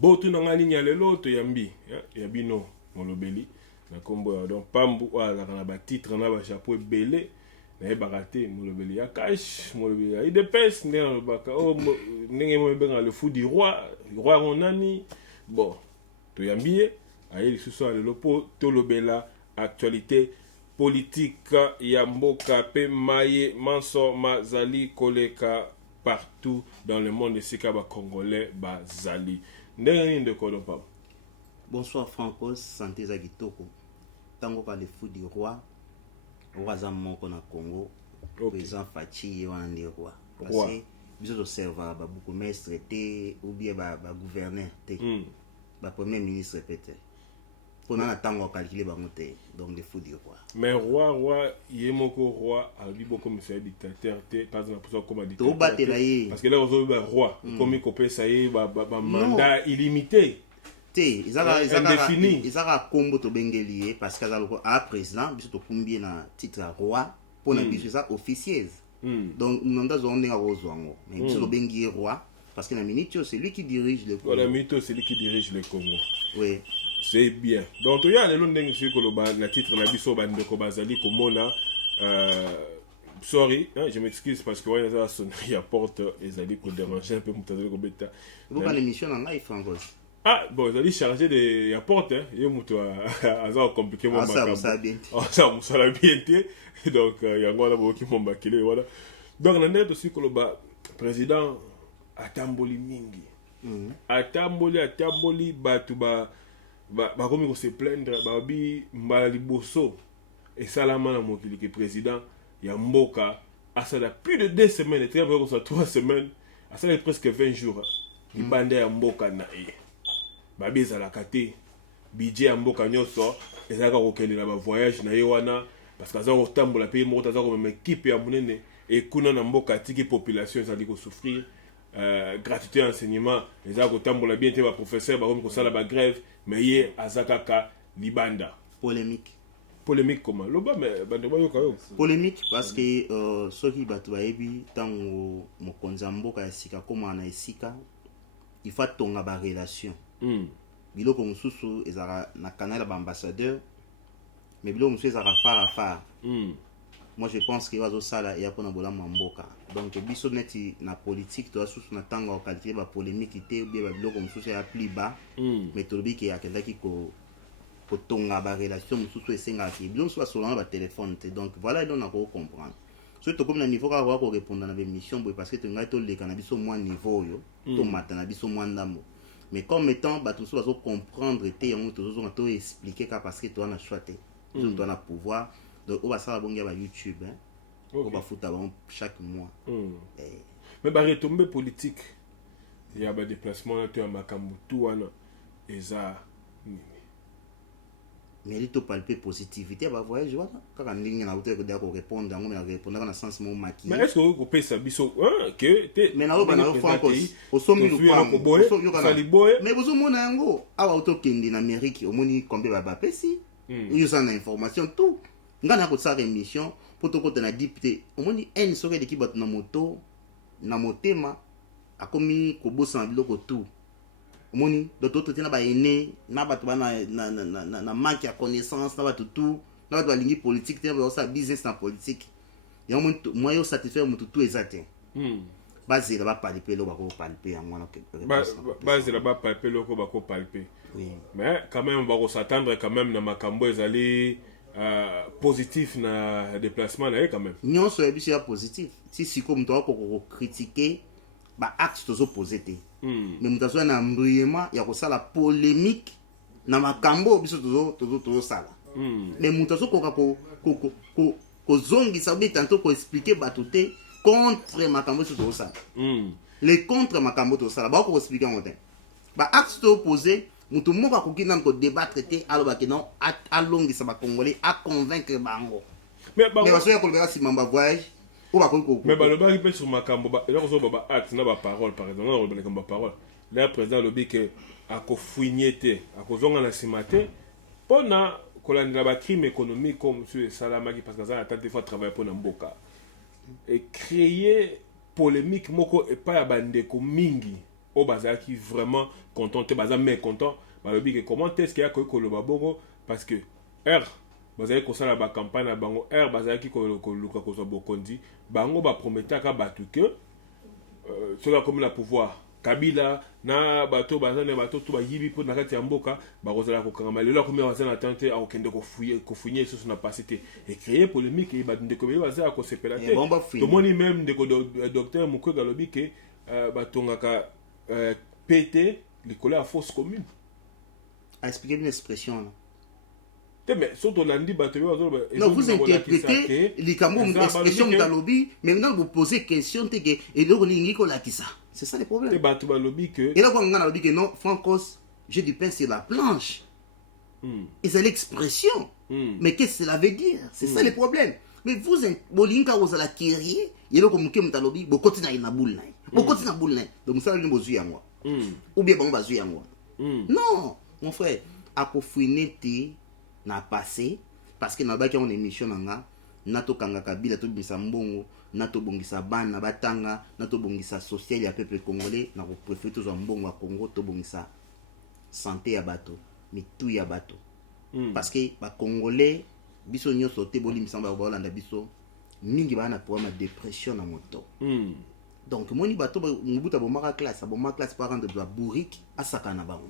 botu na ngani nya lelo to yambi ya bino molobeli na kombo donc pambu ala na ba titre na ba chapeau belé na ebakate molobeli ya cash molobeli ya IDPS ndena baka ndenge mo benga le fou du roi onani bon to yambi aye lisusu lelo po to lobela actualité politique ya mboka pe maye manso mazali koleka partout dans le monde esika ba congolais bazali ndenge de kolompa. Bonsoir Franco, santé za kitoko. Tango ka le fou du roi oaza moko na Congo président Fachi wana ndi roi parce que biso observa ba beaucoup maître te ou bien ba gouverneur te ba premier ministre peut-être pour na tango calculer ba monter donc le fou du roi mais roi yemoko roi ali beaucoup monsieur dictateur te pas na pour comme dictateur parce que là on ba roi comme kopesa ye ba mandat illimité izaka kombo to bengeli parce que azaloko a président biso to kumbie na titre roi pour na biso ça officieuse donc nonda zonde nga rozwango mais biso to bengi roi parce que na minute c'est lui qui dirige le Congo. La minute c'est lui qui dirige le Congo. Oui. C'est bien. Donc il y a le long ndenge sur koloba na titre na biso bandeko bazali komona sorry, hein, je m'excuse parce que ouais ça sonnerie à porte ezali ko déranger un peu mutazali ko beta. Vous pas l'émission en live Franco. Ah bon, ils allaient charger des apports, hein. Il y a muto à compliqué mon ça ça bien. Ça l'a bien été. Donc il y a encore là beaucoup qui m'ont bakilé voilà. Donc on est aussi que le président atamboli mingi. Atamboli batu ba comme se plaindre ba bi mbali bosso et salama na mokili que président ya mboka a ça plus de 2 semaines, très vrai que ça 3 semaines, a ça presque 20 jours. Il bande ya mboka na babeza la kate budget ya mboka nyoso ezaka kokende na ba voyage na yewana parce que azako tambola pays moko azako même équipe ya munene et kuna na mboka tiki population ezali ko souffrir gratuité enseignement ezako tambola bien te ba professeur ba comme ko sala ba grève mais ye azaka ka libanda polémique comment loba mais bande ba yoka yo polémique parce que soki batu ba yebi tango mokonza mboka ya sika koma na esika il faut tonga ba relation biloko mususu ezara na canal ba ambassadeur mais biloko mususu ezara fara moi je pense que wazo sala ya pona bola mboka donc biso neti na politique to asusu na tanga o qualité ba polémique te bien ba biloko mususu ya plus bas mais to biki ya kelaki ko tonga ba relation mususu esenga ki biloko so solana ba téléphone te donc voilà donc na ko comprendre surtout comme na niveau ka ko répondre na ba mission parce que to ngai to le kana biso moins niveau yo to matana biso moins ndamo. Mais comme étant tout ça va comprendre et on va expliquer parce que tu as choisi tu as pouvoir donc on va ça bon gars YouTube hein on va foutre chaque mois mais bah retombée politique il y a des déplacements tu as makambu tout wana eza mais il te palper positivité bah voyage voilà quand on ligne na hauteur de répondre on va répondre dans le sens mon maquille mais est-ce que vous pouvez ça biso que mais na ba na franco au sombi lu mais vous mona yango awa autokendi na Amérique omoni combien ba pesi ils ont information tout ngana ko sa émission pour to côté na député omoni en soke de ki bat na moto na motema akomi ko bossa biloko tout moni d'autres tena ba ene na batu bana na manque ya connaissance na batu tout na batu balingi politique tena ba sa business na politique ya moi yo satisfaire mutu tout exact base la ba palper lo ba ko palper ya mwana base la ba palper lo ko ba ko palper oui mais quand même on va s'attendre quand même na makambo ezali positif na déplacement là quand même non so ebi c'est positif si comme toi ko critiquer ba acte tozo poser te mais mutazo na mbriema ya ko sala polémique na makambo biso tozo sala mais mutazo ko zongi ça bi tanto ko expliquer batoute contre makambo tozo sala les contre makambo tozo sala ba ko expliquer ngote ba acte to poser mutu moko ko kina ko débattre te alo ba ke non alongi sa ba congolais a convaincre bango mais ba so ya ko le si mamba voyage mais bah le bas il peut sur makambo ba là on ba acte na ba parole par exemple on ba comme parole là président lobby que a ko fouigneté a ko zonga na simate pona kolanda ba crime économique comme monsieur Salamaki parce que ça a tant de fois travailler pour mboka et créer polémique moko et pas ya bandeko mingi au bazar qui vraiment content te bazar mais content balobi que comment est-ce qu'il y a ko lo babongo parce que bazali kosala ba campagne na bango bazali ki ko luka ko so bokondi bango ba prometaka batu que cela comme la pouvoir Kabila na bato bazana bato to bayibi po na kati ya mboka bakozala ko kangama lelo ko bazana tante a okende ko fouiller sur na passité et créer polémique et ba ndeko be bazala ko sepela te to moni même ndeko docteur Mukwege lobi que batongaka pété l'école à fausse commune a expliqué une expression là. Mais surtout lundi non, vous interprétez l'expression de lobby, mais maintenant vous posez question c'est ça le problème. Et là, quand on a dit que non, Francos, j'ai du pain sur la planche. Et c'est l'expression. Mais qu'est-ce que cela veut dire? C'est ça le problème. Mais vous, vous allez acquérir, et là, comme vous lobby, vous continuez à boule. Vous continuez à boule. Donc, ça, vous avez besoin ou bien vous avez besoin. Non, mon frère, à profiter na passé parce que na baki on émission nanga nato kanga kabila to bisa mbongo nato bongisa bana batanga nato bongisa social ya peuple congolais na ko préférer to mbongo ya Congo to bongisa santé ya bato mitu ya bato parce que ba congolais biso nyoso te boli misamba ba Holanda biso mingi bana problème de dépression na moto donc moni bato mubuta bomaka classe par rendre de bourrique asaka na bango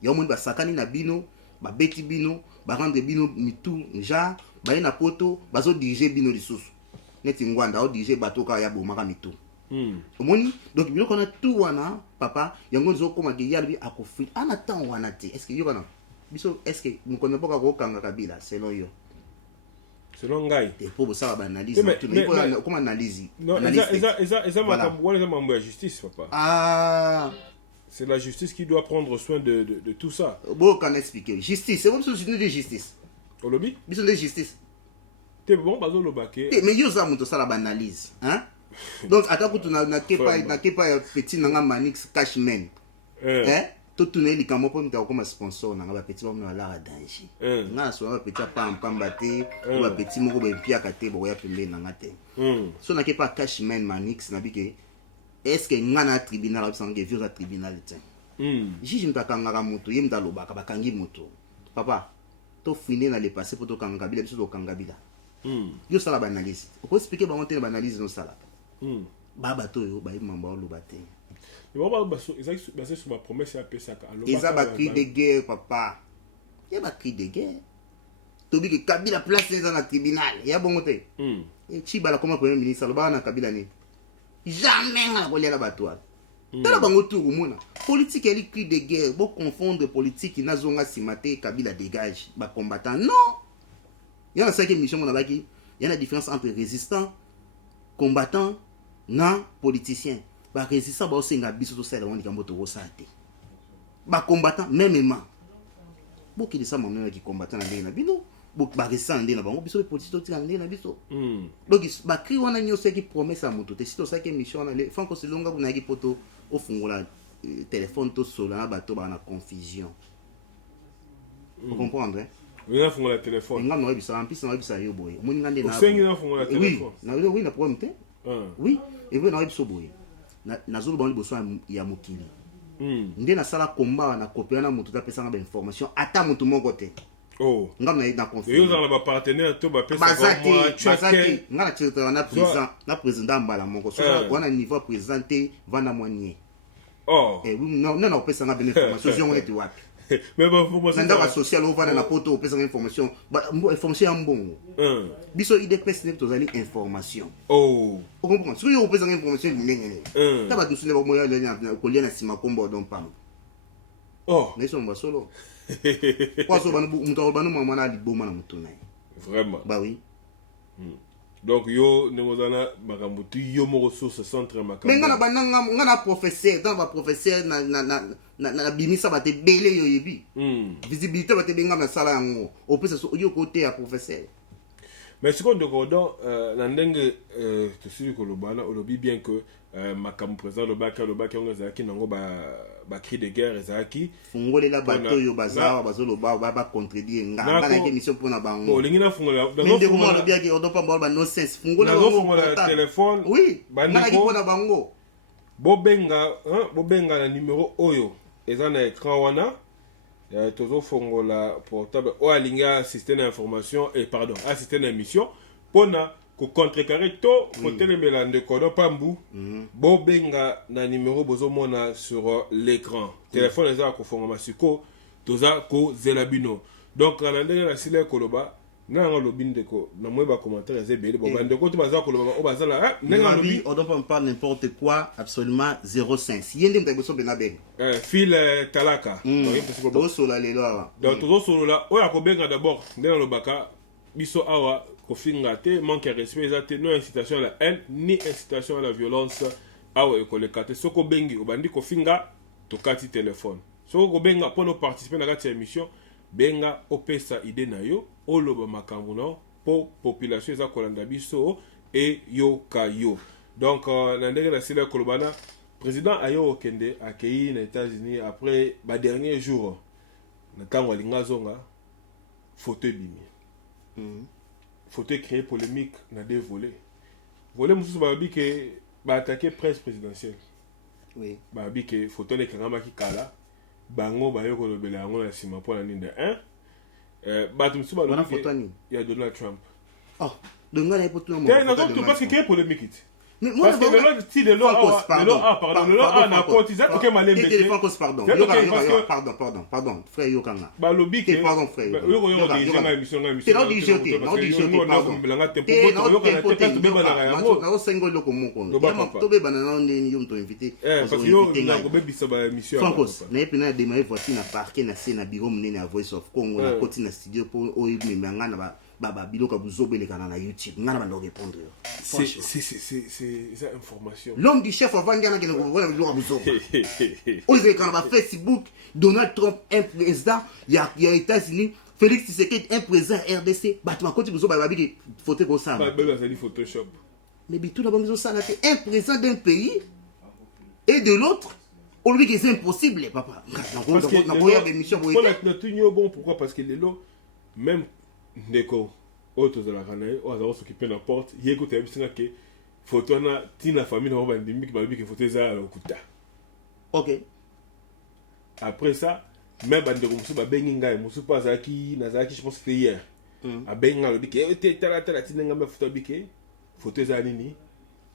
ya moni ba sakani na bino ba beti bino ba rendre bino mitu ja ba na poto bazo diriger bino lisusu neti ngwanda o diriger bato ka ya bomaka mitu omoni donc biloko na tout wana papa yango nzo koma ke yalbi akofi ana temps wana te est-ce que yo kana biso est-ce que nous connaissons pas ko kanga kabila selon yo selon ngai et pour ça ba analyse comment analyse non eza mambo ya justice papa c'est la justice qui doit prendre soin de tout ça. Bon, qu'on explique. Justice, c'est comme si c'était de justice. Au lobby? Bisous de justice. T'es bon, bazo lo baké. Mais yo ça monte ça la banalise, hein? Donc attends que tu na kepa petit nanga manix cashman. Hein? Tout tourner les camo pour me comme sponsor nanga ba petit homme la danger. Na so ba petit pamba te, ba petit moko ba pia kate bo ya pembe nanga te. So na kepa cashman manix na bike. Est-ce que ngana tribunal a besoin de vieux à tribunal juge mtakanga moto ye mdaloba ka bakangi moto papa to fine na le passé pour to kanga bila biso to kanga bila yo sala ba analyse ko expliquer ba monter ba analyse no sala baba to yo ba imamba lo baté mais baba baso exact basé sur ma promesse ya pesaka aloba eza ba cri de guerre papa ya ba cri de guerre to bi ke kabila place dans la tribunal ya bongo te et chibala comme premier ministre aloba na kabila ni jamais na kolia la batwa tala bango tour mona politique elle cri de guerre bo confondre politique na zonga simate kabila dégage ba combattant non il y a la cinquième mission on a baki il y a la différence entre résistant combattant na politicien ba résistant ba osenga biso to sala woni kambo to rosate ba combattant mêmement bo ki de ça mon qui combattant na bino ba resande na bango biso politique to tika na biso donc ba cri wana nyoso qui promesse à moto te sito ça que mission na le franco selonga kuna ki poto au fungola téléphone to sola ba to ba na confusion vous comprendre oui na fungola téléphone nga no bisa ampisa na bisa yo boy moni ngande na sengi na fungola téléphone oui na problème te oui et vous na biso boy na zolo ba boso ya mokili nde na sala combat na copier na moto ta pesa na ba information ata moto moko te oh ngam na confiance yo za ba partenaire to ba pesa comme moi chacun ngala tsheta na président mbala moko so wana niveau présenté vana moigné oh non pesa na ben information yo ngeti wapi mais ba information nda social o vana na poto pesa na information ba information mbongo biso IDPS ne tozali information oh on comprend so yo pesa na information ngenge ta ba dusule ba moya le ko lia na sima kombo don pam oh mais son ba solo quoi so banu muto banu mama na liboma na muto na vraiment bah oui donc yo nemozana makambo tu yo mo ressource centre makambo mais ngana professeur dans ba professeur na bimisa ba te belé yo yebi visibilité ba te benga na sala yango au plus yo côté ya professeur mais ce qu'on donc na ndenge to sili ko lobana olobi bien que makambo président le bac on ezaki nango ba cri de guerre ezaki fungolela bato yo bazawa bazolo ba contredire nganga na émission pona bango bon lingi na fungolela donc comment le bien que on doit pas ba no sense fungolela téléphone oui ngana ki pona bango bobenga na numéro oyo eza na écran wana tozo fongola portable o alinga système d'information et pardon assistant d'émission pona ko contrecarrer to kotelemela ndeko no pambu bobenga na numéro bozomona sur l'écran téléphone eza ko fonga masiko toza ko zelabino donc na ndenge na sile koloba na lobi ndeko na moyeba commentaire eza bele bon ndeko to baza koloba o bazala na lobi on doit pas n'importe quoi absolument 05 yende mtaboso bena ben fil talaka do sola lelo awa donc tozo solola o ya kobenga d'abord ndena lobaka biso awa kofinga te manque de respect ezate non incitation à la haine ni incitation à la violence awa ekoleka te soko bengi obandi kofinga tokati téléphone soko kobenga pour participer na kati ya émission benga opesa idée na yo oloba makambo na po population eza kolanda biso et yo kayo donc na ndenge na sila kolobana président ayo okende akei na États-Unis après ba dernier jour na tango alinga zonga photo bimi photo créé polémique na deux volets volet mususu babi ke ba attaquer presse présidentielle oui babi ke photo ne kangama ki kala bango bayo kolobela yango na sima po na ninda bato mususu balobi ke ya Donald Trump donc ngana ipo tuna mo parce que créé polémique it parce que le lot si le lot pardon le lot na cotisé to ke malembe pardon frère Yokanga balobi ke pardon frère yo émission na sengo loko moko to beba na ndeni yo mto invité parce que yo na ko bebisa ba émission Francos na epina démarrer voici na parquet na scène na bureau munene à Voice of Congo na koti na studio pour oyo memanga na baba biloka buzobelekana na YouTube ngana bando répondre c'est ça information l'homme du chef avant ngana kene ko voilà biloka buzobo oyo kana ba Facebook Donald Trump un président ya États-Unis Félix Tshisekedi un président RDC batma koti buzoba babi photo ko ça ba bela ça Photoshop mais bitu na bango ça là un président d'un pays et de l'autre on lui dit que c'est impossible papa parce que émission pour la tunyo bon pourquoi parce que les lots même ndeko autres de la ranae o azao s'occuper na porte yeko tabisinga ke photo na tina famille na bandimi ki babi ke photo za la okuta OK après ça même bandeko musu ba bengi ngai musu pa zaki nazaki je pense que hier a benga lo dike tala tinanga me photo bike photo za nini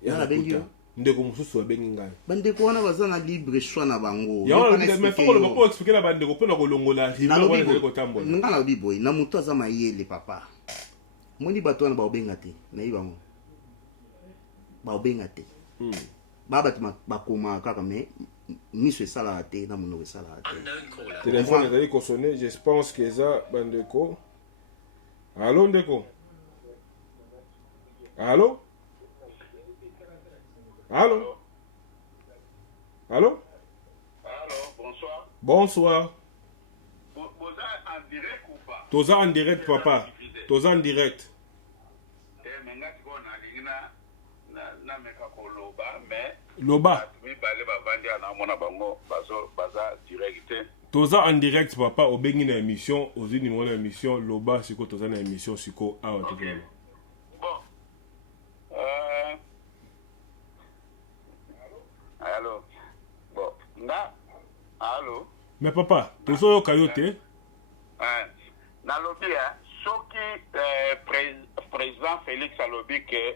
ya bengi ndeko musu ba bengi ngai bandeko wana bazana libre choix na bango ya mais faut le pas expliquer la bandeko pona ko longola rive ko tambola ngala lobi boy na mutu azama yele papa moni bato wana baobenga te na yibango baobenga te baba bakoma kaka mais miso esala te na monoko esala te téléphone ezali kosonner je pense que eza bandeko allo ndeko allo allô allô bonsoir en direct ou pas toza en direct papa toza en direct loba toza en direct papa obengi na émission ozi numéro na émission loba siko toza na émission siko awa okay. Bon allô bon nga allô mais papa tozo yoka yo te nalobi soki président Félix alobi ke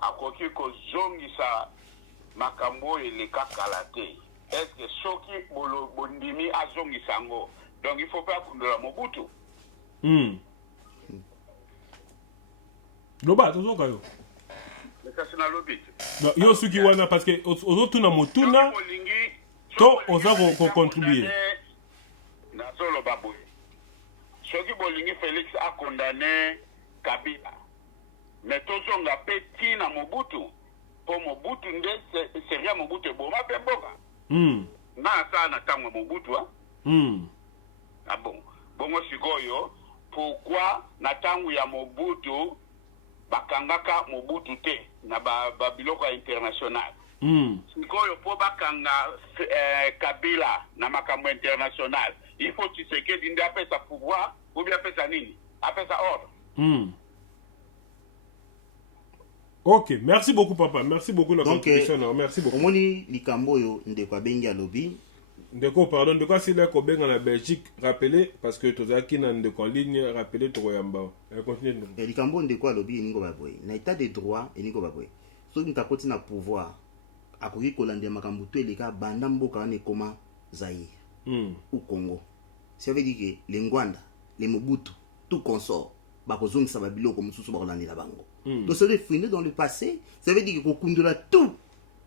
akoki kozongisa makambo oyo eleka kala te est-ce que soki bondimi azongisa yango donc il faut pas akundola Mobutu loba tozoka yo kasi nalobi te yo suki wana parce que ozotuna motuna to oza kocontribue nazoloba boye soki bolingi Félix akondane Kabila mais tozonga pe tina Mobutu po Mobutu nde seria Mobutu eboma pe mboka na asa na tango Mobutu ah bon bongo sikoyo pourquoi na tango ya Mobutu bakangaka Mobutu te na biloko international sikoyo po bakanga Kabila na makambo international il faut Tshisekedi nde apesa pouvoir ou bien apesa nini apesa ordre Ok, merci beaucoup papa, merci beaucoup la Donc, contribution, merci beaucoup. omoni likambo yo ndeko abengi alobi Ndeko, pardon, ndeko asila ko benga na Belgique, rappelez, parce que tozaki na ndeko en ligne, rappelez toko yamba. Continue ndeko. likambo ndeko alobi eningo baboye na état de droit eningo baboye soki moto akoti na pouvoir akoki kolandela makambo to eleka banda mboka wana ekoma Zaïre ou Congo. Ça veut dire que les Ngwanda, les Mobutu, tout consort bakozongisa babiloko mosusu bakolandela bango. Donc ça veut finir dans le passé, ça veut dire que kokundula tout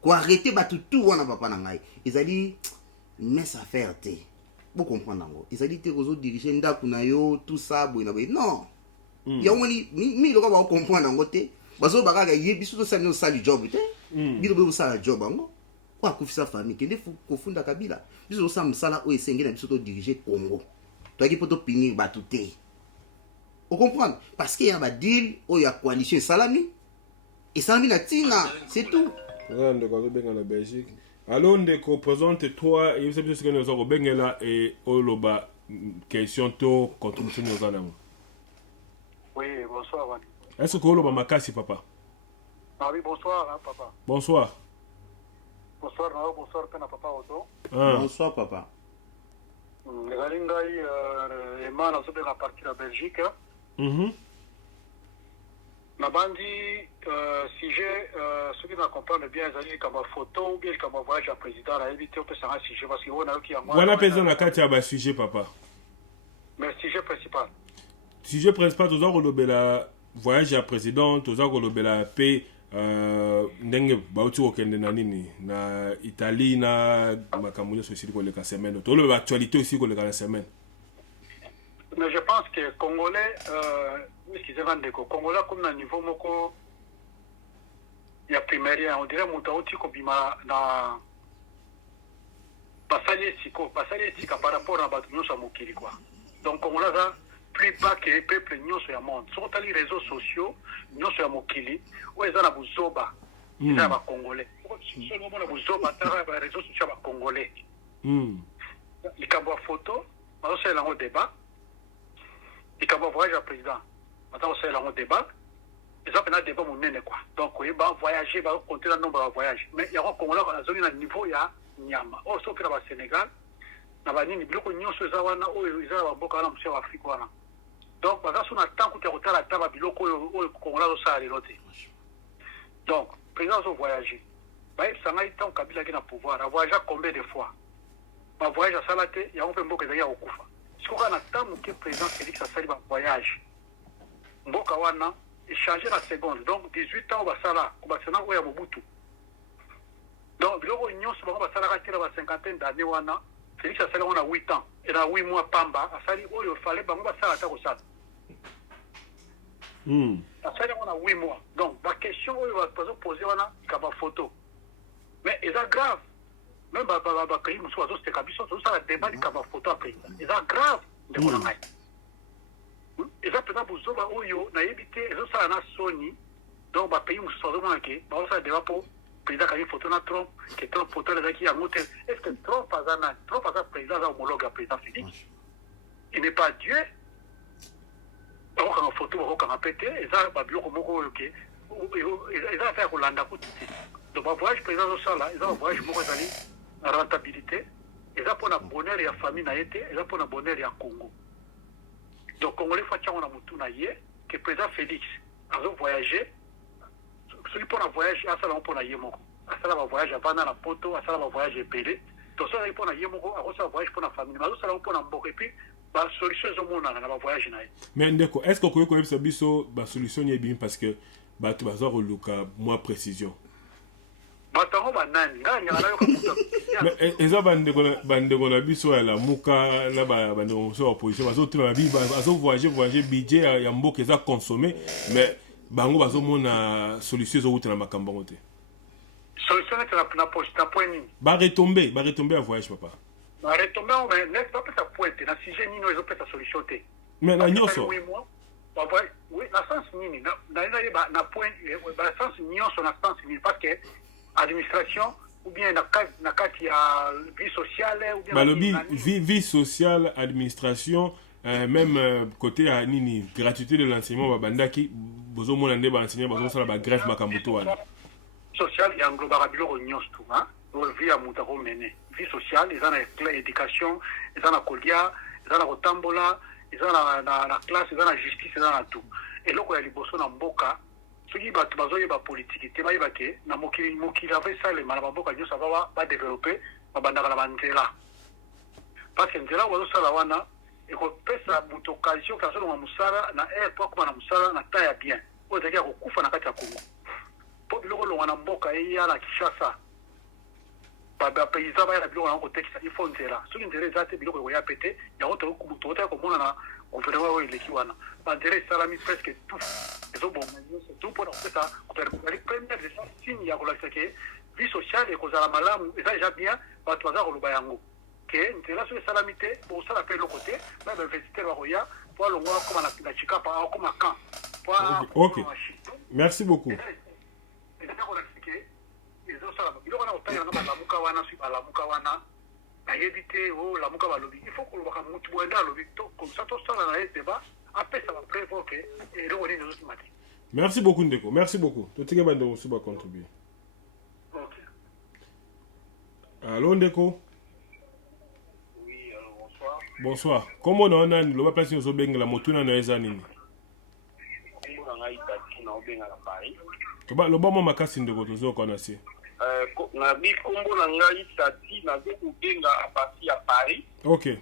ko arrêter batu tout wana papa na ngai. Ils a dit mais ça faire te. Vous comprenez ngo. Ils a dit te kozo diriger ndaku na yo tout ça boina boy. Non. Ya woni mi loka ba comprendre ngo te. Bazo bakaga yebiso to sami no sali job te. Bilo be sala job ngo. Kwa kufisa famille kende kofunda kabila. Biso sa msala o esengé na biso to diriger Congo. To aki poto pinir batu te. Vous comprenez? Parce qu'il y a un deal, il y a coalition salami. Et salami na tina, c'est tout. La Belgique. Alors, on présente toi et vous savez ce que nous avons bien là et Oloba question to contribution aux années. Oui, bonsoir. Est-ce que Oloba makasi papa? Ah oui, bonsoir hein, papa. Bonsoir. Bonsoir, non, bonsoir pena papa Otto. Bonsoir papa. Les Ngai Emma sont à partir de la Belgique. Nabandi, si j'ai ceux qui m'accompagnent bien, ils ont comme photo ou bien comme voyage à président, à éviter on peut s'en sujet parce qu'on a qui a moi. Voilà président la carte à sujet papa. Mais sujet principal. Sujet principal, tous les voyage à président, tous les paix. Ndenge bauti okende na nini na Italie na makambo nyonso esili koleka semaine tolo l'actualité aussi koleka na semaine. Mais je pense que Congolais excusez-moi ndeko Congolais comme na niveau moko ya primaire on dirait muta oti ko bima na pasali siko par rapport na batu nyonso mokili quoi. Donc Congolais ça plus bas que les peuples nyonso ya monde. Sur les réseaux sociaux nyonso ya mokili ou ils na buzoba ils ba congolais. Seulement na buzoba ta ba réseaux sociaux ba congolais. Les cabo photo, on sait là au débat. Les cabo voyage à président. Maintenant on sait là au débat. Ils ont un débat monene quoi. Donc ils va voyager, va compter le nombre de voyages. Mais il y a un congolais à zone na niveau ya nyama. Oh sauf que na Sénégal na ba nini biloko nyonso za wana oyo za ba boka na msio Afrique wana. Donc, parce que tant que tu as la table, il y a donc, le président a voyagé. Ça a été un Kabila qui a pouvoir. Il a voyagé combien de fois? Il a voyagé à Salaté, il y a un peu de gens qui ont Koufa. Si on a tant que le président Félix a fait un voyage, Mboka wana échangé la seconde. Donc, 18 ans, on va Sala, on va Sala, on va Mobutu. Donc, il y a une Sala, 50 d'années, Félix a fait 8 ans. Et dans 8 mois, Pamba, il fallait que Sala ça. Ça fait 8 mois. Donc, la question où il va poser, c'est une photo. Mais c'est grave. Même si c'est un débat de la photo après. C'est grave. Et ça, peut-être, vous avez évité, ça a Sony. Donc, le pays, vous avez débat pour président qui a une photo de Trump, qui est Trump photo de qui a monté. Est-ce que Trump a président homologue à président Félix? Il n'est pas Dieu. Quand photo quand pété et ça ba biloko moko OK et ça faire Hollanda ko titi donc ba voyage président ça là ils ont voyage moko zali rentabilité et ça pour na bonheur ya famille na été et ça pour na bonheur ya Congo donc congolais fa tchanga na mutu na ye que président Félix a voyagé celui pour na voyage à ça là pour na ye moko à ça là ba voyage avant na poto à ça là ba voyage épelé donc ça pour na ye moko à ça voyage pour na famille mais ça là pour na mboko et puis ba solution zo mona na ba voyage na. Mais ndeko est-ce que ko ko yebisa biso ba solution ni bien parce que ba tu baza ko luka moi précision. Ba tango ba nani ngani ngala yo ka muta. Mais eza bandeko na biso ya la muka na ba bandeko so opposition bazo tuna ba bi bazo voyager budget ya mboka eza consommer mais bango bazo mona solution zo utana makambo ngote. Solution na poste na point ni. Ba retomber à voyage papa. Na retomber mais n'est pas ça pointe na si j'ai ni no ils ont peut sa solution té. Mais la nyoso. Oui, la sens nini na point la sens nyoso na sens nini parce que administration ou bien na kati ya vie sociale ou bien balobi vie sociale administration même côté à nini gratuité de l'enseignement babandaki bozomona nde baenseignant bazosala bagrève makambo to wana social et englobaka biloko nyonso tu vie ya moto akomene vie sociale eza na éducation eza na kolia eza na kotambola eza na classe eza na justice eza na tout eloko ya liboso na mboka soki bato bazoyeba politiki te bayeba ke na mokili ava esalema na bamboka nyonso ava badevelope babandaka na banzela parce que nzela bazosala wana ekopesa moto occasion ke azolonga mosala na aire po akoma na mosala na ta ya bien oyo ezalaki ya kokufa na kati ya kongo mpo biloko olonga na mboka eya na kishasa bapaysan baya na biloko yango kotekisa ifo nzela soki nzela eza te biloko ekoya pe te yango tokotaka komona na gouvernement oyo eleki wana banzela esalami presque tout ezoboma nyonso tout mpona kopesa koperali première de signe ya kolakisa ke vie sociale ekozala malamu eza déjà bien bato baza koloba yango ke nzela soki esalami te bokosala mpe eloko te na bainvestitaire bakoya po alongo akoma na chikapa akoma camp ok merci beaucoup biloko wana kotalela nga balamuka wana soki balamuka wana nayebi te o lamuka balobi il faut kolobaka motu boye nde alobi comme ça tosala na ye deba apesa baprevo ke eloko nini ezosima te merci beaucoup ndeko merci beaucoup totike bandeko mosusu bacontribue allo ndeko Oui, bonsoir. bonsoir kombo na yo nani loba place ozobengela motuna na yo eza nini Kombo na ngai Tati na obengala Paris. loba mwa makasi ndeko tozokwana se Na bi kombo na ngai Tati nazo kobenga à partir ya Paris. ok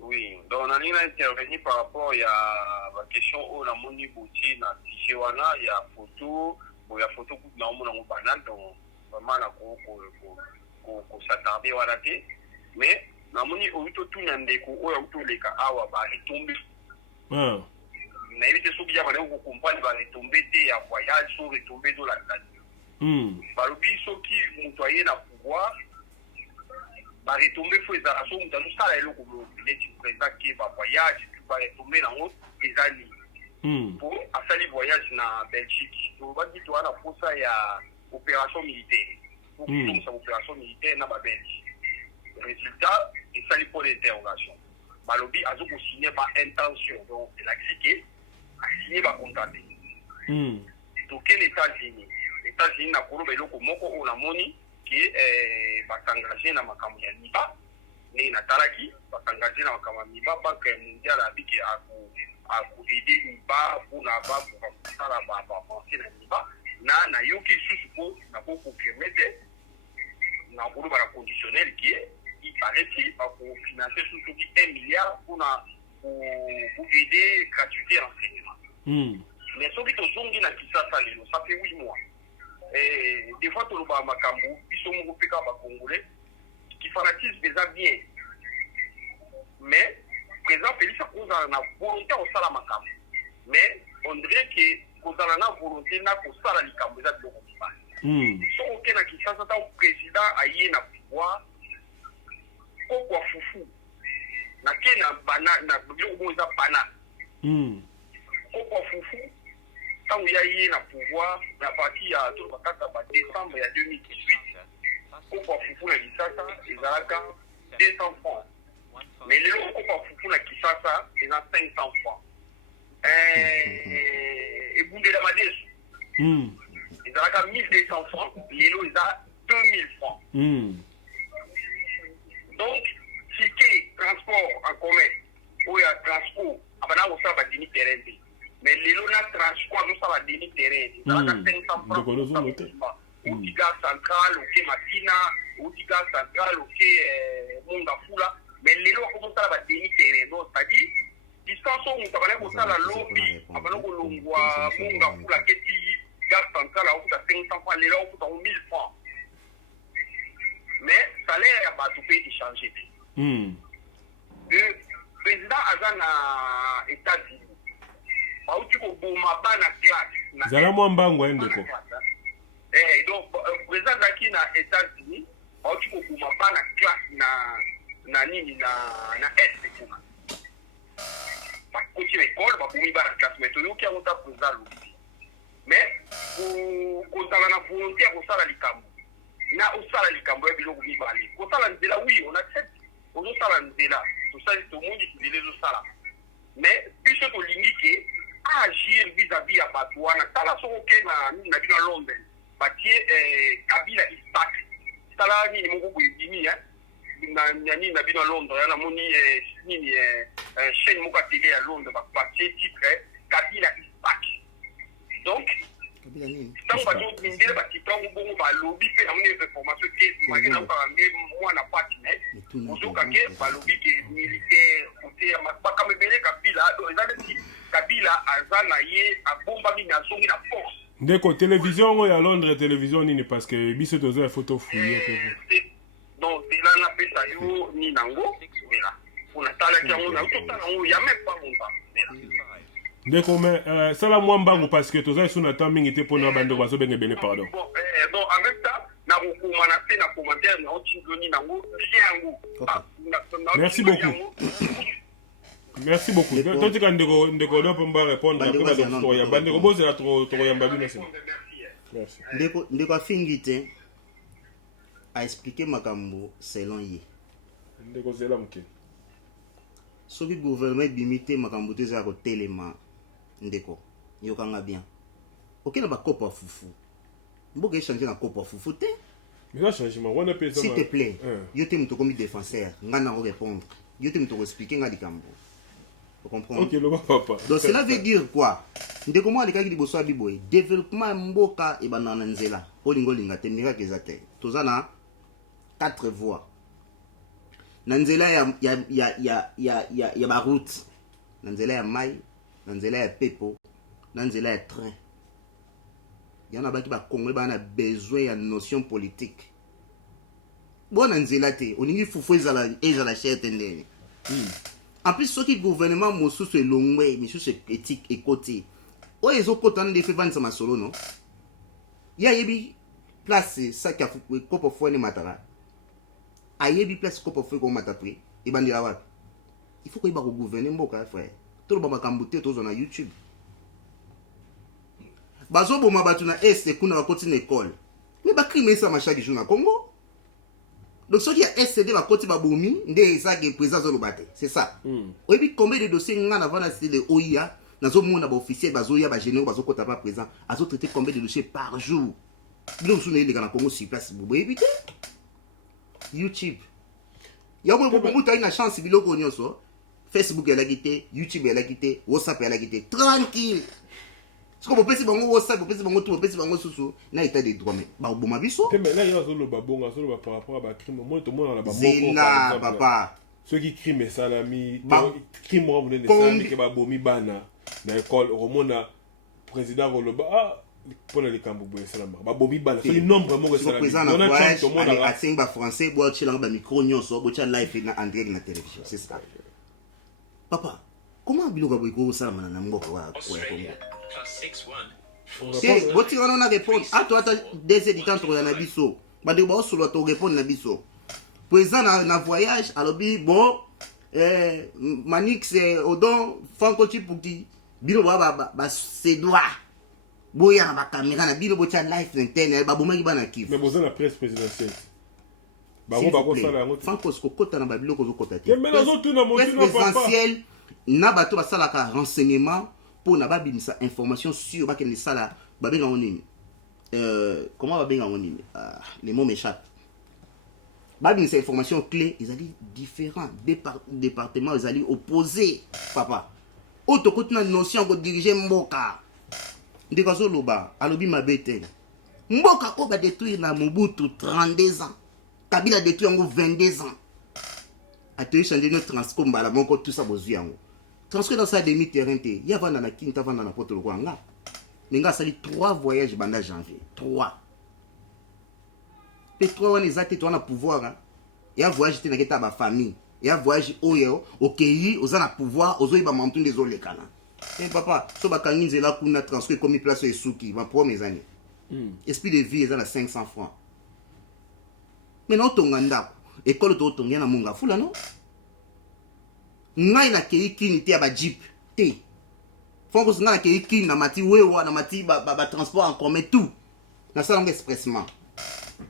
Oui, donc on a intervenu par rapport à la question où on a moni bouti na sujet wana ya photo, bon ya photo coup na mona mo banal donc vraiment na ko s'attarder wana te. Mais na moni oito tout ndeko o ya to leka awa ba retomber. ah Na éviter so bien ba ko comprendre ba retomber te ya voyage so retomber de la balobi soki moto aye na pouvoir baretombe fo ezala so moto azosala eloko neti président ke bavoyage baretombe nango ezali po asali voyage na Belgique tobaki to wana posa ya opération militaire po kotomisa opération militaire na babelge résultat esali po d'interrogation balobi azokosigne ba intention donc elakisi ke asigne bacontract te tokende États-Unis na koloba eloko moko oyo namoni ke basangaje na makambo ya miba ne natalaki basangaje na makambo ya miba banke mondiale abiki akuede miba mpona bakosala bapense na miba na yoki lisusu po nakokonfirme te na koloba na conditionnel ke ipareti bakofinanse susu soki 1 milliard mpona koede gratuité renseignement mais soki tozongi na Kinshasa lelo ça fait 8 mois des fois toloba makambo biso moko peka ba congolais qui fanatisme déjà bien mais président Félix kozala na volonté osala makambo mais on dirait que kozala na volonté na kosala likambo eza biloko mibale so oke na Kinshasa ta président aye na pouvoir kokwa fufu na ke na biloko moko eza bana kokwa fufu quand il y a eu le pouvoir, la partie à tout le décembre 2018, pourquoi Foufou na Kisasa, ils ont 200 francs. Mais les autres, pourquoi Foufou na Kisasa, ils ont 500 francs. Et Boundé Damadès, ils ont 1200 francs, les autres, ils ont 2000 francs. Donc, ticket, transport en commun, ou il y a transport, après on va dîner terrain. Mais les lots de transport, nous sommes à demi terrain. Nous avons 500 francs. Ou Diga Central, ou Matina, ou Diga Central, ou Mongafula. Mais les lots commencent à demi terrain. Donc, c'est-à-dire, distance où nous avons la lobby, avant que l'on voit Mongafula, Diga Central, on a 500 francs, les lots ont 1000 francs. Mais, salaire, tout peut échanger. Le président Azan aux États-Unis. Auti ko boma bana classe zala mwa mbango endeko donc président daki na États-Unis auti ko boma bana classe na nini na est kuna ba ko ci école ba bumi bana classe mais to yoki amota président lobi mais ko sala na volonté ko sala likambo na osala likambo ya biloko mibali ko sala nzela oui on accepte ko sala nzela to sala to mundi ki zo sala mais biso to lingike agir vis-à-vis à Batouana. Ça là, sont ok na bino Londres. Batie Kabila is back. Ça là, ni mon goût dimi hein. Na bino Londres. Na moni ni chaîne moka télé à Londres. Batie titre Kabila is back. Donc tant que nous mindele batitango bongo ba lobby fait na moni information que magana pa moi na partner. Ozoka ke ba lobby ke militaire côté ba comme bele Kabila Kabila azana ye abomba mi na zongi na force. Ndeko télévision ya Londres télévision nini parce que biso tozo ya photo fouiller donc là na pesa yo ni nango voilà on a tala ki on a tout temps ya même pas longtemps. Ndeko mais ça la moi mbangu parce que tozo suna temps mingi te pona bando bazo benge bene pardon. Bon en même temps na ko manate na commentaire na oti doni nango yango. Merci beaucoup. Merci beaucoup. Toi tu ndeko do pomba répondre après la ya bandeko boze la to ya mbabino c'est. Merci. Ndeko afingite a expliquer makambo selon ye. Ndeko zela mke. Soki gouvernement bimité makambo te za ko telema ndeko. Yokanga bien. OK na ba kopa fufu. Mboka changer na kopa fufu te. Mais ça changement on appelle ça. S'il te plaît. Yo te muto comme défenseur, ngana ko répondre. Yo te muto expliquer ngadi kambo. Vous comprenez? Ok, le papa. Donc cela veut dire quoi? Ndé comment les cas qui bosso biboy développement mboka et banana nzela. Olingo linga te miracle ezate. Tozana 4 voies. Nanzela ya ba route. Nanzela ya mai, nanzela ya pepo, nanzela ya train. Yana ba ki ba Congo ba na besoin ya notion politique. Bon nanzela te, oningi fufu ezala chère tendene. En plus, ce qui est gouvernement, monsieur, c'est long, monsieur, c'est éthique et côté. Oh, ils ont content de faire vendre ma solo, non? Il y a une place, ça qui a fait qu'on peut faire les matara. Il y a une place qu'on peut faire qu'on m'a tapé. Et ben, il faut qu'il y ait un gouvernement, frère. Tout le monde va camboter, tout le monde sur YouTube. Bazo, bon, ma batuna, est-ce qu'on va continuer l'école? Mais bah, crime ça, ma chaque jour dans Congo. Donc, ce qui est SCD va côté Baboumi, c'est présent dans le bâtiment. C'est ça. Et puis, combien de dossiers nous avons dans le OIA, dans le monde officiel, Bazoya, Bagénéo, Bazoko, pas présent, à traiter combien de dossiers par jour. Nous sommes les gars dans Congo sur place, vous voyez, éviter. YouTube. Il y a beaucoup de chance, Facebook, il y a la guité, YouTube, il y a la guité, WhatsApp, il y a la guité. Tranquille. Ce qu'on peut penser bango WhatsApp, peut penser bango tout, peut penser bango sous na état des droits mais ba boma biso. Mais là il y a zolo babonga, zolo par rapport à ba crime, moi tout le monde dans la ba moko. Là papa. Ceux qui criment salami, crime on venait de salami que ba bomi bana na école romona président Roloba ah pour les Cambodgiens salama. Ba bomi bana, c'est le nombre vraiment que salami. On a chance tout le monde à 5 ba français, boire chez ba micro nyonso, boire live na en direct na télévision, c'est ça. Papa, comment bilo ba boiko salama na mboka wa Congo? Ok, boti on a répondre. Ah toi des éditants pour na biso. Ba de ba solo to répondre na biso. Présent na voyage alors bon Manix Odon Franco Chipuki bino ba c'est droit. Boya na ba caméra na bino botia live internet ba bomaki ba na kiff. Mais boza na presse présidentielle. Ba ko ba ko sala ngo. Franco ko kota na ba bilo ko zo kota te. Mais nazo tuna mo tuna papa. Présidentielle na bato ba sala ka renseignement pour na ba bimisa information sur ba ken sala ba benga onini. Comment ba benga onini? Les mots m'échappent. Ba bimisa information clé, ils allaient différents départements, ils allaient opposés papa. Auto kotuna notion ko diriger mboka. Ndekazo loba alobi mabete. Mboka o ba détruire na Mobutu 32 ans. Kabila détruire en 22 ans. A te changer notre transcom bala bonko tout ça bozu yango. Transcom dans ça demi terrain te. Ya vanda na kinta vanda na poto kwanga. Ninga sali 3 voyages banda janvier. 3. Pe 3 wana ezate to na pouvoir hein. Ya voyage te na keta ba famille. Ya voyage oyo okeyi ozana pouvoir ozoyiba mamtu ndezo lekana. Eh papa, so ba kangi nzela kuna transcom comme place esuki, ba premier année. Esprit de vie ezana 500 francs. Mais non tonga ndako école to tonga na munga fula no ngai na kini te ba jeep te fonko nga na kini na mati wewa na mati ba transport en commun tout na ça expressement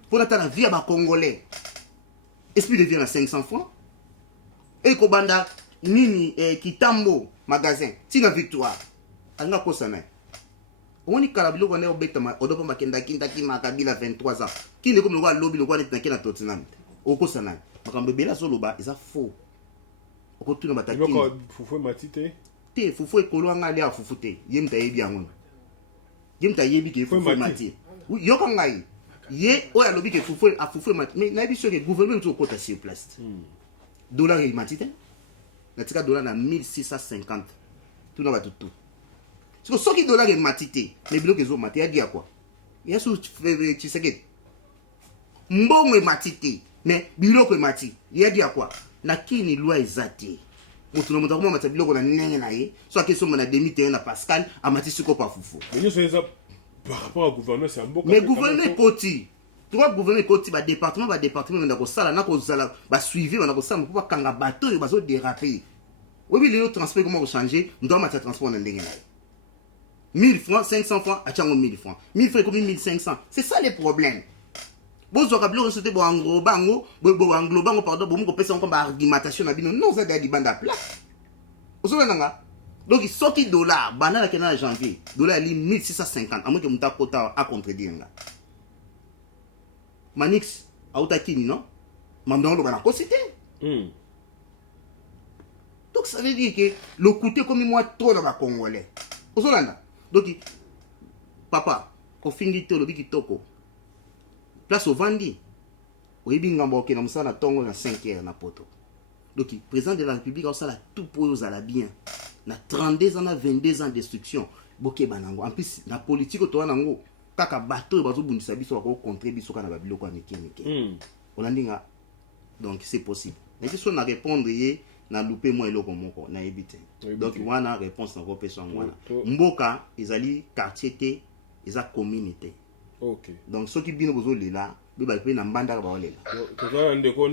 pour la vie ba congolais esprit de vie na 500 francs et ko banda nini kitambo magasin tina victoire anga kosana on ni kala biloko na obeta ma odopa makenda kindaki makabila 23 ans kinde comme le lobby le roi net na kena Tottenham okosana makambo bela soloba eza faux okotuna bataki biloko fufu matite te fufu ekolo anga ali fufu te yemta yebi yango yemta yebi ke fufu mati yo kangai ye oya lobi ke fufu mati mais na yebi sûr que gouvernement to kota sur place dollar il matite na tika dollar na 1650 tuna batutu so qui dollar est matité mais biloko ezo maté ya dia quoi yesu Tshisekedi mbongo est matité mais biloko est mati ya dia quoi na kini loi ezati mutu na mutu mata biloko na nenge na ye so question na demi terrain na Pascal amati siko pa fufu mais nous c'est ça par rapport au gouvernement c'est un beau mais gouvernement koti tu vois gouvernement koti ba département na ko sala na ko sala ba suivre na ko sala pour pas kanga bateau yo bazo déraper oui le transport comment changer ndo mata transport na ndenge na 1000 francs, 500 francs, à 1000 francs. 1000 francs comme 1500. C'est ça les problèmes. Vous aurez bien reçu pour anglo bango, anglo bango pardon, pour vous passer encore argumentation na bino. Non, ça doit être banda plat. Vous savez nanga. Donc il sorti dollar, banana qui est en janvier, dollar est 1650. À moins que muta kota à contredire nga. Manix a utakini non? Mandon lo bana cosité. Donc ça veut dire que le côté comme moi trop dans la Congolais. Vous savez donc papa ofingi te lobi kitoko place au vandi oyebi ngambo ke na musala tongo na 5h na poto donc président de la république a sala tout pour osala bien na 32 ans na 22 ans d'instruction boke banango en plus na politique to nango kaka bateau bazo bundisa biso ko contre biso kana ba biloko na keneke olandinga donc c'est possible mais si on a répondre yé na loupé moi eloko moko na ebite donc wana réponse na kopesa ngwana mboka ezali quartier te eza communauté OK donc soki bino bozo lela biba pe na mbanda ba olela toza ndeko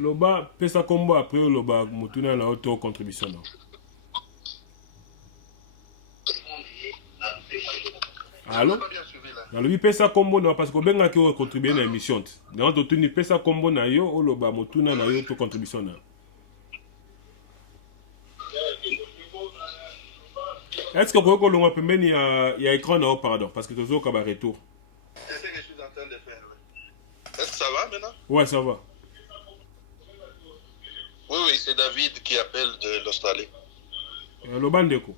loba pesa kombo après loba mutuna na auto contribution na allô na lobi pesa kombo na parce que benga ki contribuer na émission na to tuni pesa kombo na yo loba mutuna na yo to contribution na est-ce que vous pouvez vous permettre il y a écran là pardon parce que toujours comme un retour. C'est ce que je suis en train de faire. Est-ce que ça va maintenant? Ouais, ça va. Oui, c'est David qui appelle de l'Australie. Le bandeko.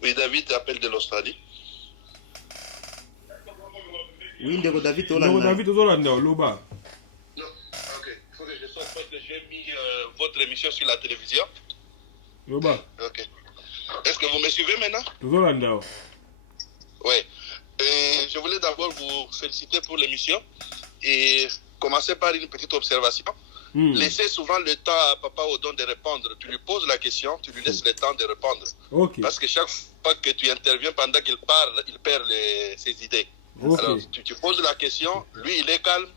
Oui, David appelle de l'Australie. Oui, ndeko David Olanda. David Olanda, Loba. Non, ok. Il faut que je sorte parce que j'ai mis votre émission sur la télévision. Loba. Ok. Est-ce que vous me suivez maintenant? Olanda. Oui. Je voulais d'abord vous féliciter pour l'émission et commencer par une petite observation. Laissez souvent le temps à Papa Odon de répondre. Tu lui poses la question, tu lui laisses le temps de répondre. Okay. Parce que chaque fois que tu interviens pendant qu'il parle, il perd ses idées. Okay. Alors, tu poses la question, lui il est calme,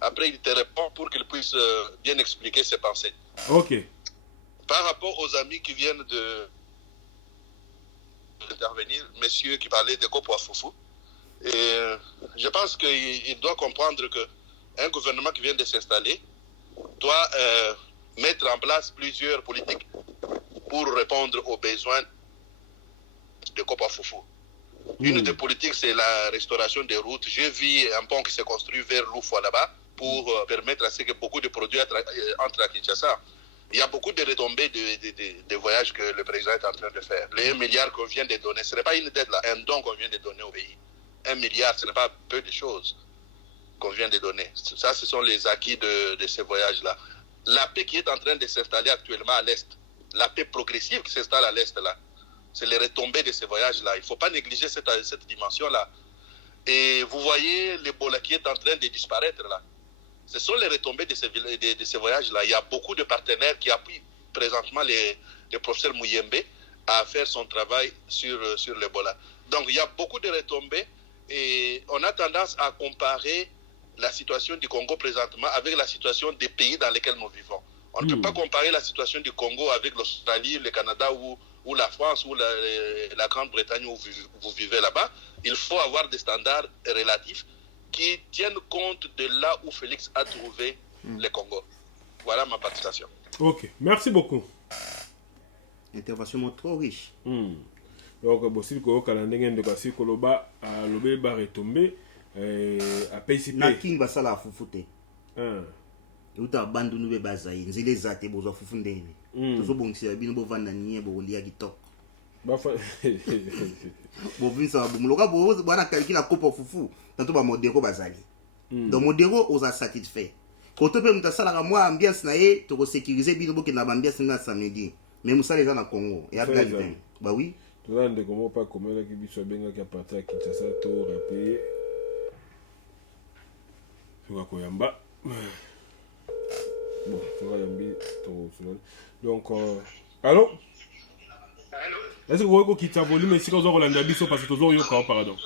après il te répond pour qu'il puisse bien expliquer ses pensées. Ok. Par rapport aux amis qui viennent d'intervenir, messieurs qui parlaient de Kopo Foufou, et je pense qu'il doit comprendre qu'un gouvernement qui vient de s'installer doit mettre en place plusieurs politiques pour répondre aux besoins de Kopo Foufou. Une des politiques, c'est la restauration des routes. J'ai vu un pont qui s'est construit vers Loufou là-bas pour permettre à ce que beaucoup de produits entrent à Kinshasa. Il y a beaucoup de retombées de voyages que le président est en train de faire. Les 1 milliard qu'on vient de donner, ce n'est pas une dette là, un don qu'on vient de donner au pays. 1 milliard, ce n'est pas peu de choses qu'on vient de donner. Ça, ce sont les acquis de ces voyages-là. La paix qui est en train de s'installer actuellement à l'Est, la paix progressive qui s'installe à l'Est là, c'est les retombées de ces voyages-là. Il ne faut pas négliger cette dimension-là. Et vous voyez l'Ebola qui est en train de disparaître là. Ce sont les retombées de ces voyages-là. Il y a beaucoup de partenaires qui appuient présentement le professeur Mouyembe à faire son travail sur l'Ebola. Donc il y a beaucoup de retombées et on a tendance à comparer la situation du Congo présentement avec la situation des pays dans lesquels nous vivons. On ne peut pas comparer la situation du Congo avec l'Australie, le Canada ou la France ou la Grande-Bretagne où vous vivez là-bas. Il faut avoir des standards relatifs qui tiennent compte de là où Félix a trouvé le Congo. Voilà ma participation. Ok, merci beaucoup. Intervention trop riche. donc bosili koyokana ndenge ndeko asili koloba alobe ba retombe apesi na pe king basala afufu te euta bandu nube bazai nzela eza te bozwa fufu ndenge tozobongisela bino bovanda nie bokolia kitoko bovinisa bomoloka bwana kalikila kopo fufu tanto bamodeko bazali donc modeko oza satisfait koto mpe moto asalaka mwa ambiance na ye tokosécurize bino bokenda baambiance na samedi mais mosala eza na congo eya blagi te ba oui toza ndeko moko mpe akomelaki biso abengaki apartir ya kinshasa to rapaye soka koyamba bon soka yambi tokosolani donc allo est-ce que vous avez un volume ici quand vous avez un parce que vous avez un pardon.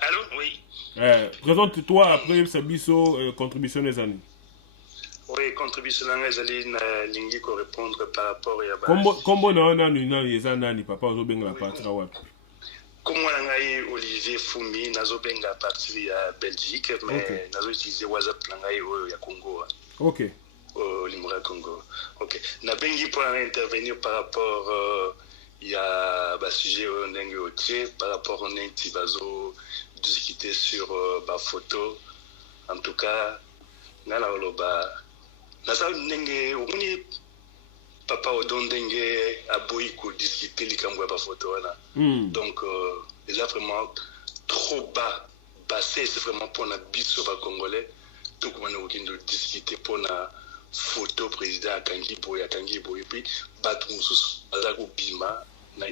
Allô, oui. Présente-toi après ce biso contribution des années. Oui, contribution des années, lingi ko répondre par rapport à Comment on a les années papa vous avez la partie à Comme on a Olivier Fumi, nazo benga partie à Belgique, mais nazo utiliser WhatsApp langai au ya Congo. OK. Au Limousin Congo. Ok. Na bengi pour intervenir par rapport il y a un sujet par rapport au nenti bazo discuter sur ba photo. En tout cas, ngala oloba na sa ndenge ukuni papa odondenge aboyi ko discuter likambo ba photo wana. Donc il a vraiment trop bas passé, c'est vraiment pour na biso ba congolais tout comme on a discuter pour na photo président akangi boy puis battu mususu aza kobima na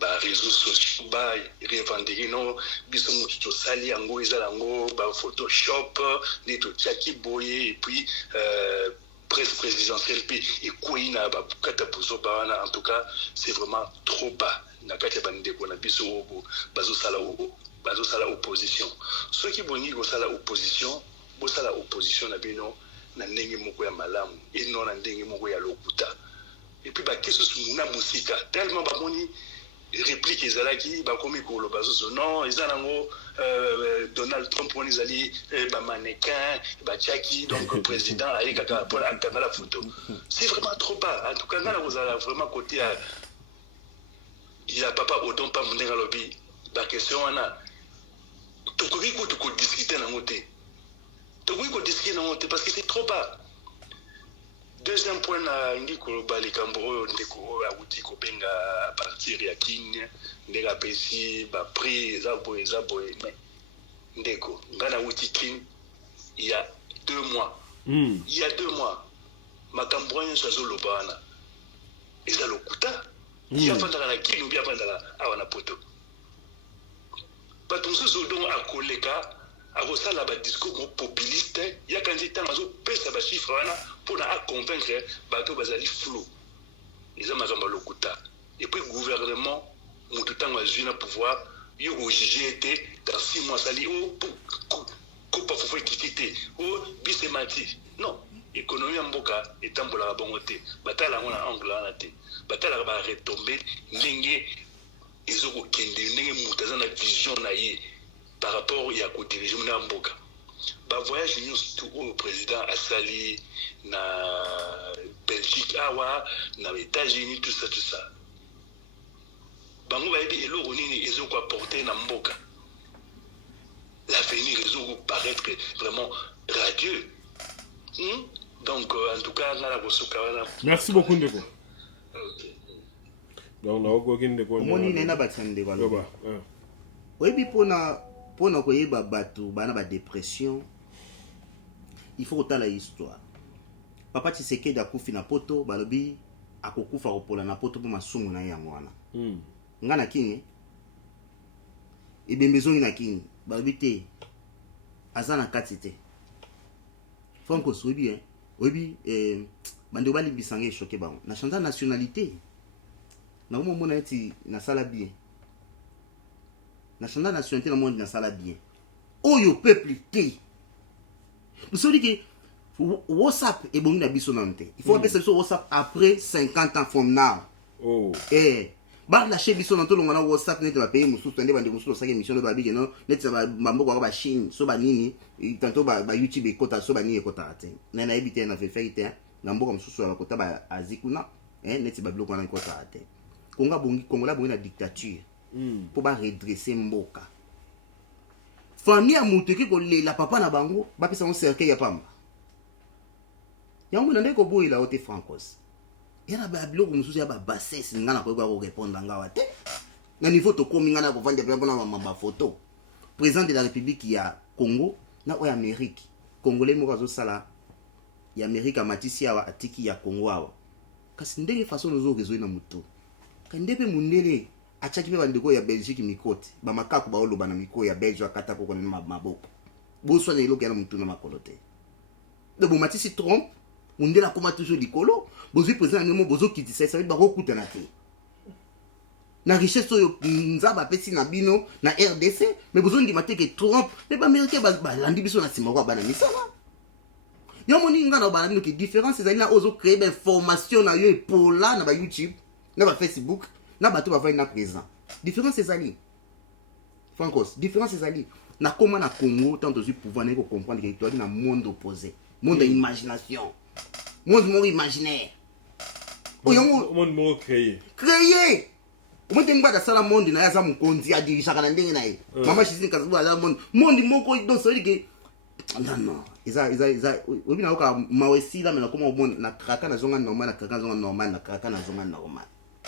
ba réseaux sociaux ba revendiquer non biso mutu tosali yango eza yango ba photoshop ni to tiaki boye et puis presse présidentielle puis ekoyi na ba bukata buzo ba wana. En tout cas c'est vraiment trop bas na kati ba ndeko na biso bazo sala opposition ceux qui bongi ko sala opposition bo sala opposition na bino na ndenge moko ya malamu et non na ndenge moko ya lokuta. Et puis ba keso na musika tellement ba moni réplique ezalaki ba komi ko lo bazo non ezanango Donald Trump on ezali ba mannequin ba tchaki donc président ayi kaka pour entendre la photo. C'est vraiment trop bas. En tout cas ngala kozala vraiment côté il y a papa odon pa munenga lobi ba question wana tokoki ko discuter na ngote. Donc oui, discuter parce que c'est trop bas. Deuxième point, Ndiko Balikambo, Ndeko Aouti Kopenga à partir de King, Ndeka Pessi, Prix, Zaboé, mais Ndeko, Ngana Aouti King, il y a 2 mois. Il y a 2 mois, Makambroyen Chazo Lobana, et ça le coûta. Il y a pas dans la King ou bien pas dans la Awana Poto. Pas tout ce dont à Koleka. Avosala ba discours populiste ya kanzi tanga zo pesa ba chiffre wana pour na convaincre bato bazali flou ils ont makambo lokuta et puis gouvernement mutu tanga zina pouvoir yo juger était dans 6 mois sali ko pa fofo kitité o bisemati non économie mboka etambola bongo te batala ngona angle na te batala ba retomber ndenge ezoko kende ndenge mutu azana vision na ye par rapport à côté des gens n'amboka ba voyage nous tout au président Assali na Belgique awa na États-Unis tout ça bango ba yebi eloko nini ezoko apporter na mboka l'avenir ezoko paraître vraiment radieux. Donc en tout cas na la bosoka wana. Merci beaucoup Ndeko. Donc na okoki Ndeko omoni nena batsande kwa loba oyebi pona koyeba bato bana ba dépression il faut kotala histoire. Papa Tshisekedi akufi na poto balobi akokufa kopola na poto po masumu na yango wana nga na kingi ebembezongi na kingi balobi te aza na kati te Franco sobi oyebi bande balimbisanga echoke bango na changement nationalité na mona eti na sala bien na changement nationalité na monde na sala bien oyo peuple te vous savez que WhatsApp est bon na biso nante il faut appeler ça WhatsApp après 50 ans from now ba lâcher biso nanto longa WhatsApp net ba payer mususu tande bande mususu sake mission ba bige non net ba mboko ba Chine so ba nini tanto ba YouTube ekota so ba nini ekota te na na ebite na fait faire te na mboko mususu ba kota ba azikuna net ba biloko na ekota te Congola bongi na dictature pour ba redresser mboka famille a mutu ki ko lela papa na bango ba pesa on cercueil ya pamba yango na ndeko boyi la ote francos yana ba biloko mususu ya ba bassesse ngana ko ko répondre ngawa te na niveau to komi ngana ko vendre na mamba photo président de la République ya Congo na o Amérique congolais mo kazo sala ya Amérique matisi ya atiki ya Congo awa kasi ndenge façon nozo résoudre na mutu kandepe mundele achaki pe bandeko ya Belgique mikote ba makako ba oloba na miko ya Belgique akata ko na maboko boso na eloko ya mutu na makolote de bon matisi trompe mundela koma toujours likolo bozo président ngemo bozo kitisa ça ba kokuta na te na richesse oyo nzaba pesi na bino na RDC mais bozo ndima te ke trompe mais ba américain ba landi biso na sima kwa bana misala yo moni ngana ba landi ke différence ezali na ozo créer ben formation na yo epola na ba YouTube na ba Facebook na bato ba va na présent différence ezali francos différence ezali na comment na Congo tant aussi pouvoir na ko comprendre que toi na monde opposé monde imagination monde imaginaire monde mo créer Omonte mbada sala monde na yaza mukonzi ya dirishaka na ndenge na ye. Mama shizini kazubu ala monde moko donc ça veut dire que non isa obi na oka mawesi la mena koma omona na kraka na zonga normal na kraka zonga normal na kraka na zonga normal.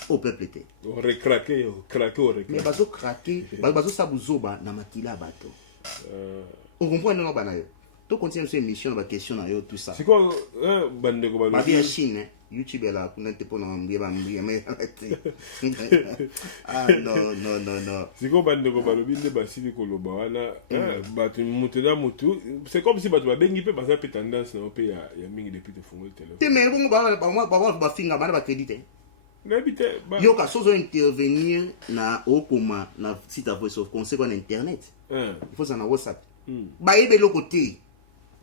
Au peuple te. On recraquer, mais bazo craquer, bazo sabuzoba na makila bato. On comprend non bana yo. To continue cette émission ba question na yo tout ça. C'est quoi bande ko ba ba bien Chine YouTube là kuna te pona mbia mais ah non c'est quoi bande ko ba lobi nde basili ko loba wana batu mutela mutu c'est comme si batu ba bengi pe basa pe tendance na pe ya mingi depuis te fongo téléphone te mais bon ba finga bana ba créditer yo ka sozo intervenir na okoma na site à voice of conseil on internet il faut ça na WhatsApp ba yebe lo côté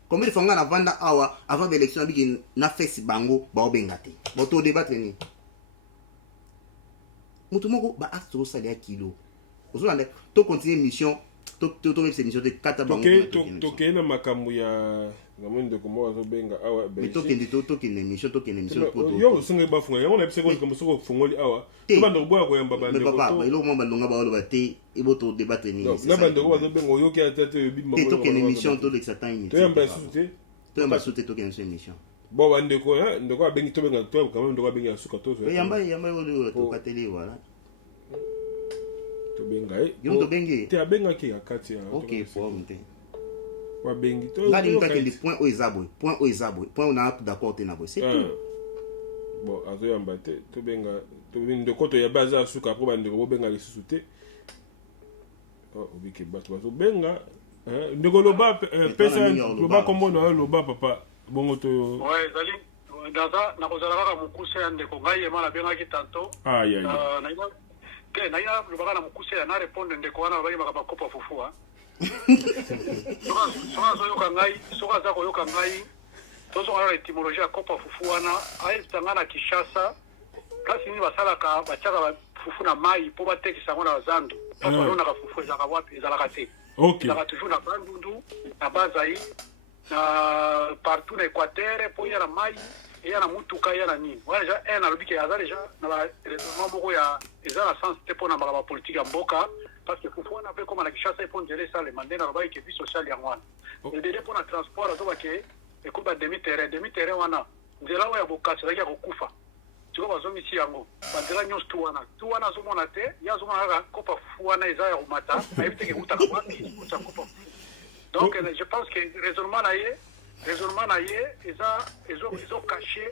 comme il faut nga na vanda awa avant l'élection biki na face bango ba obengate ba to débattre ni mutu moko ba astro salia kilo ozolanda to continuer mission to cette mission de 4 bango to na makambu ya ngamondo ko mo azobenga awa be to kende mission pour yo singa ba funga yo na pse ko comme soko fungoli awa to bando boya ko yamba bande ko ba ilo mo balonga ba oloba te ibo to débattre ni na bande ko azobenga yo ki atete bimba to kende mission to l'exatan ni to yamba sute to yamba sute to kende mission bo bande ko ndeko abengi to benga to quand même ndeko abengi asuka to yamba yo to kateli wala to benga yo to bengi te abenga ki akati ya OK forme te wa bengi to ngadi mutake li point o ezabo point on a d'accord te na bo c'est tout bon azo yamba te to benga to ndeko to ya baza asuka ko bande ko benga li susute obike bato bazo benga ndeko loba pesa loba kombo na loba papa bongo to ouais zali daza na kozala kaka mukuse ya ndeko ngai yema na benga ki tanto na ina loba na mukuse ya na répondre ndeko wana bali makaba kopa fufua soka za koyoka ngai tozonga na étymologie ya kopa fufu wana aezanga na Kinshasa kasi ni basalaka batiaka fufu na mai po batekisa ngo na zando balonaka fufu ezalaka wapi ezalaka te ezalaka toujours na bandundu na bazai na partout na Équateur po ya na mai eya na mutuka eya na nini wana deja un alobi ke aza deja na raisonnement moko ya eza na sens te mpo na makambo ya politique ya mboka parce que fufu wana pe comme na Kinshasa et pour gérer ça les mandats na baiki vie sociale ya ngwana et de pour na transport azo bake et ko ba demi terrain wana nzela wa ya bokasi ya kokufa tiko bazo misi yango bandela nyos tu wana zo mona te ya zo mona ko pa fufu wana eza ya umata ayite ke utaka wapi uta ko pa donc je pense que raisonnement na ye eza ezo caché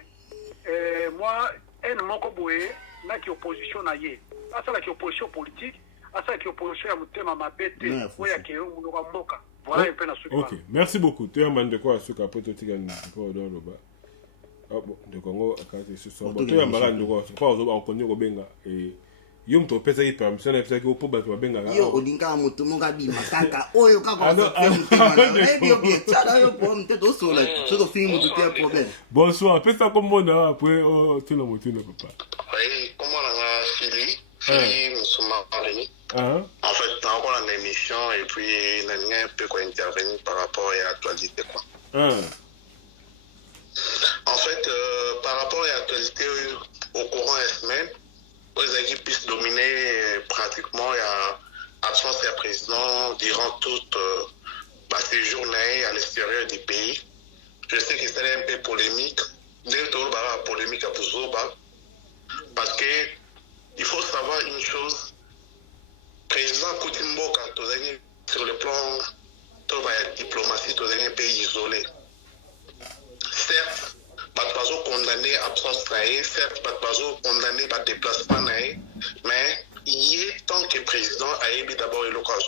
moi en moko boye na ki opposition na ye asa la ki opposition politique asa ki opposition ya mutema mabete oya ke munoko mboka voilà un peu na suka. OK, merci beaucoup. Tu as mandé quoi suka poto tika ndiko do loba. Ah bon, de Congo akati ce soir. Tu as mbala ndiko pas ozo konyo ko benga yo mto pesa ki permission na pesa ki opo ba benga ga. Yo olinga mutu monga bi makaka oyo kako na bien ça yo pour me to so la so film mutu te problème. Bonsoir, pesa comme mona après tu na mutu na papa. Oui, comment on a fini? Nous sommes en en fait, on a une émission et puis on peut intervenir par rapport à l'actualité. En fait, par rapport à l'actualité, au courant de la semaine, vous avez qui puisse dominer pratiquement l'absence du président durant toute ces journées à l'extérieur du pays. Je sais que c'est un peu polémique. Polémique à Bouzoba. Parce que il faut savoir une chose. Président Koutimboka, sur le plan de la diplomatie, c'est un pays isolé. Certes, pas condamné à absence trahi, certes, pas condamné par déplacement, mais il est tant que président a émis d'abord le cas.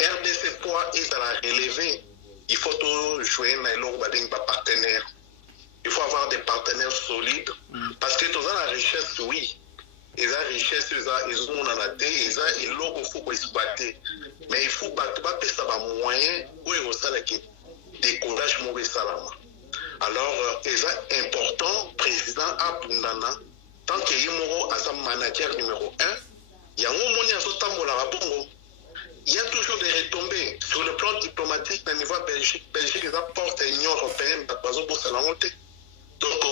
RDC poids est à la relever. Il faut tout jouer dans les partenaires. Il faut avoir des partenaires solides parce que dans la richesse, oui. Ils ont la richesse, ils ont la tête, ils ont il faut exploiter. Mais il faut pas ça va moyen où il y a des courages mauvais salama. Alors, c'est important, président Abundana, tant qu'il y a un manager numéro 1, il y a un moment où il y a toujours des retombées. Sur le plan diplomatique, au niveau Belgique, Belgique apporte à l'Union européenne, donc,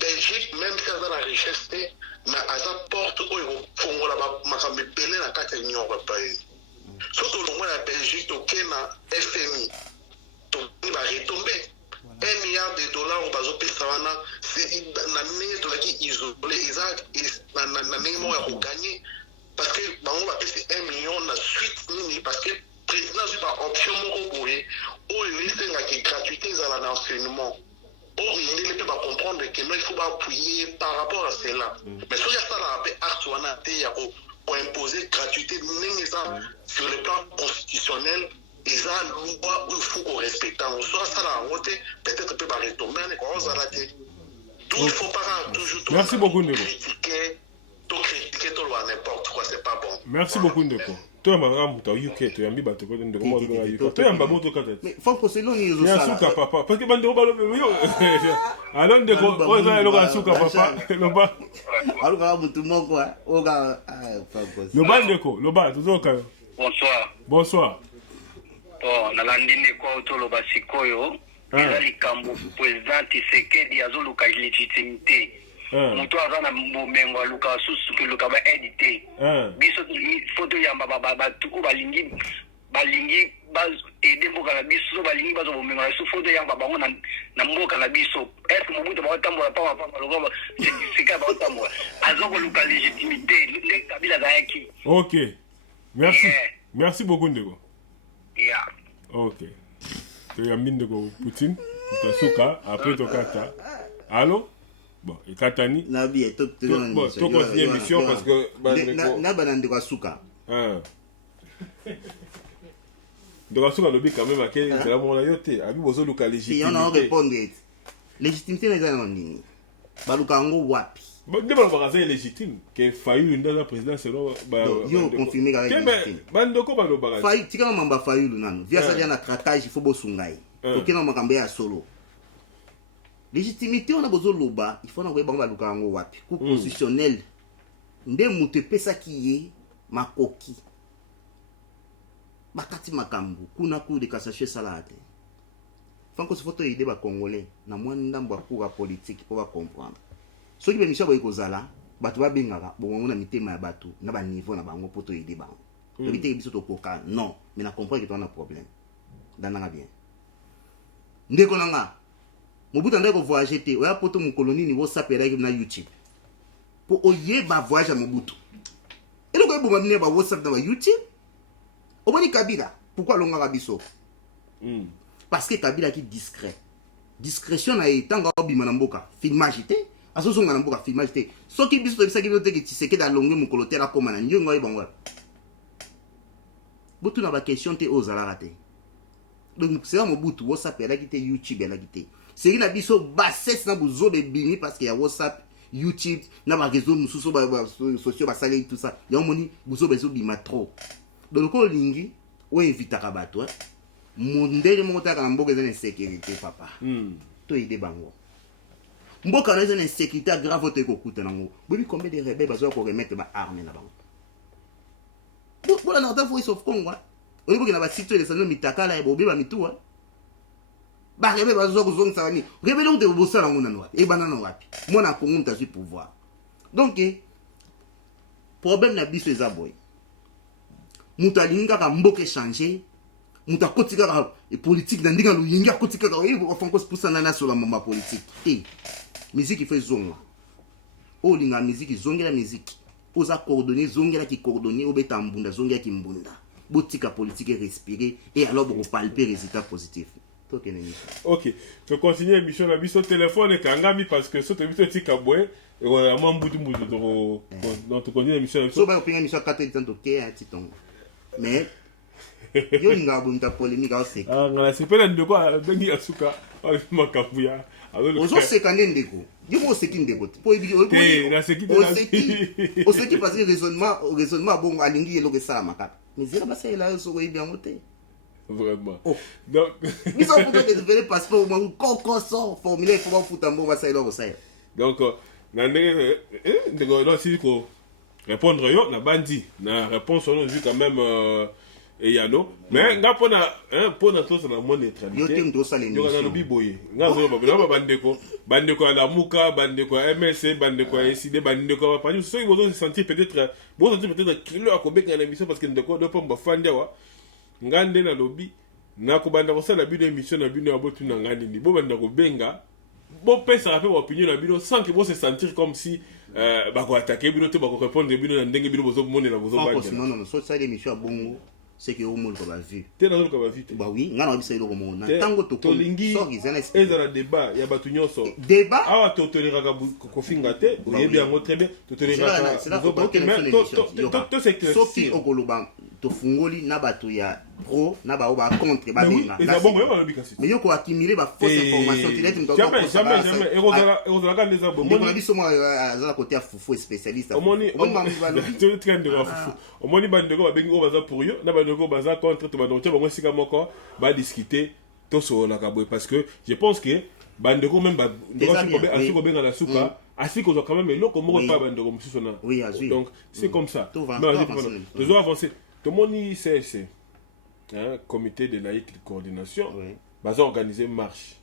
Belgique, même si elle a la richesse, mais elle apporte au Congo là-bas, l'Union européenne. Surtout le moins la Belgique, au Kenya, FMI, il va retomber. 1 milliard de dollars au bazo Pesavana, c'est qui isolé, ils ont gagné. Parce que on va passer 1 million la suite, parce que le président n'a pas option pour il gratuité dans l'enseignement. Or, il ne peut pas comprendre que il faut appuyer par rapport à cela. Mais si il y a ça, pour imposer gratuité sur le plan constitutionnel, il y a une loi où il faut qu'on respecte. On soit ça la route, peut-être peut pas retomber, mais on va rater. Donc, il ne faut pas toujours Merci beaucoup, critiquer tout n'importe quoi, c'est pas bon. Merci beaucoup, Ndeko. Toi, tu as UK, tu as mis bateau de Ndeko. Tu as mis bateau de mais Franco, c'est non, il y a un souka, papa. Parce que Bandeko va le alors, Ndeko, on va aller au souka, papa. Alors, tout le monde, quoi. Le bas, Ndeko, le bas, tout le monde. Bonsoir. Bonsoir. Bon, nalandi ndeko otoloba sikoyo. Eza likambo président Tshisekedi azoluka légitimité. Moto aza na bomengo aluka susu ke luka ba édité. Biso photo yamba batuku balingi aider mboka na biso balingi bazo bomengo na photo yamba bango na mboka na biso. Est-ce Mobutu ba tambola pa logo c'est ka ba tambola. Azoko luka légitimité ndenge Kabila zayaki. OK. Merci. Merci beaucoup Ndeko. Yeah. OK. Tu as mis Ndeko Poutine, Tasuka, après Tokata. Allô? Bon, et Katani. Nabi, tu continues l'émission parce que. Nabanande Wasuka. Donc, Wasuka, le quand même, à quel est la monnaie? Abi bozo luka légitimité. Il y en a répondre. Légitimité n'est pas en ligne. Balukango wapi. Bon, ne pas dire légitime. Que Fayulu dans la présidence, selon. Yo confirmé avec légitime. Bandoko balo bagage. Fayulu, tu quand même Fayulu nano. Via ça, il y a un craquage, il faut bosungai. Ok, non, ma cambe à solo. Légitimité on a besoin de loba, il faut envoyer bango baluka ngo wapi. Coup constitutionnel. Nde mutu pesa kiye makoki. Bakati makambu kuna coup de cassation salade. Fanko se photo idée ba congolais na mwanda mba pour politique pour comprendre. Soki be misha boy kozala, batu ba bengaka bon na mitema ya batu na ba niveau na bango poto idée bango. Le bité biso to koka non, mais na comprendre que tu as un problème. Dananga bien. Ndeko nanga Mobutu andako voyager te oya poto mu colonie niveau sapera na YouTube pour oyeba voyage à Mobutu et le ko bomba ba WhatsApp na YouTube oboni Kabila pourquoi longa biso parce que Kabila qui discret discrétion na etanga obima na mboka filmage te asoso na mboka filmage te soki biso to bisaki te ki Tshisekedi da longue mu kolotera koma na nyongo ebongo Butu na ba question te ozala raté donc c'est Mobutu WhatsApp la qui te YouTube la qui te c'est une abisso bassesse na buzo de bini parce qu'il y a WhatsApp, YouTube, na ba réseau mususu ba sociaux ba salé tout ça. Ya moni buzo bezo bima trop. Donc ko lingi o invita ka bato mondele mota ka mboka za insécurité papa. To ide bango. Mboka na za insécurité grave te ko kuta nango. Bobi combien de rebelles bazo ko remettre ba arme na bango. Bola na ta voice of Congo. On boki na ba site les salons mitakala e bobi ba mitua. Bah rebe bazo kuzonga savani rebellion de bosala ngona no wapi e banana wapi mona kongo mtazi pouvoir donc problème na biso eza boy mutu alingi kaka mboka échanger mutu akoti kaka politique na ndenge luyingi akoti kaka ofanko spusana na sola mama politique musique fait zonga olinga musique zongela musique oza coordonner zongela ki coordonner obeta mbunda zongela ki mbunda botika politique respirer et alors vous palper résultat positif. Ok, je continue l'émission la biso téléphone et kangami parce que ce émission tika boy et on a mambudu mudu donc tu continue l'émission. So ba opinion émission 4 ans to ke a titon. Mais yo linga bonta polémique au sec. Ah ngala c'est pas de quoi bengi asuka makabuya. Ozo sekande ndeko. Yo mo seki ndeko. Po ebi na seki o seki parce que raisonnement bon alingi yelo ke sala makaka. Mais zela ba ça là so bien moté. Vraiment. Oh. Donc, ils ont peut-être développé passeport ou encore son formulaire il faut pas foutre en bon ça là ça. Donc non si ko répondre yo na bandi na réponse on vu quand même et yano mais nga pona to na mon neutralité. Yo tem do ça les. Yo na lobi boye. Nga zo ba bandeko na muka bandeko MSC bandeko SD bandeko pa ni so ils vont se sentir peut-être kilo akobeka na émission parce que ndeko do pa mbafandi wa ngande na lobi na kobanda kosala bino émission na bino ya botu na ngandi ni bo banda ko benga bo pesa pe opinion na bino sans que bo se sentir comme si ba ko attaquer bino te ba ko répondre bino na ndenge bino bozo monela bozo banda. Non so ça l'émission bongo c'est que au monde ko ba vu te na ko ba vu bah oui ngana bisa ilo ko mona tango to lingi ezala débat ya batu nyonso débat awa to tolera ko finga te oyebi yango très bien to tolera to c'est que soki okoloba to fungoli na batu ya pro na ba oba contre ba benga mais yo ko accumuler ba fausse information tu l'être jamais et quand les abos moni biso mo azala côté ya fufu spécialiste omoni tu train de fufu omoni bandeko ba bengi o baza pour yo na bandeko baza contre to bandeko ba ngosika moko ba discuter to so la kabwe parce que je pense que bandeko même ba ndeko benga la souka ainsi qu'on a quand même eloko moko pa bandeko mususu na donc c'est comme ça toujours avancer. Tout le monde c'est un comité de laïque de coordination va organiser une marche.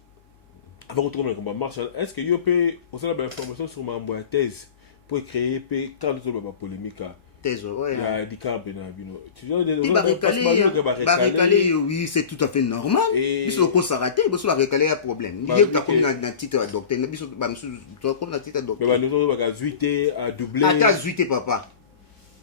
Avant qu'on trouve une marche, est-ce que vous pouvez aussi avoir information sur ma thèse pour créer quand nous avons polémique thèse ouais. Il y a des camps na bino. Tu vois des oui, c'est tout à fait normal. Biso ko s'arrêter, biso récaler un problème. Il y a comme na titre de docteur, biso ba musu to comme na titre de docteur. Mais nous va zuiter à doubler. Ata zuiter papa.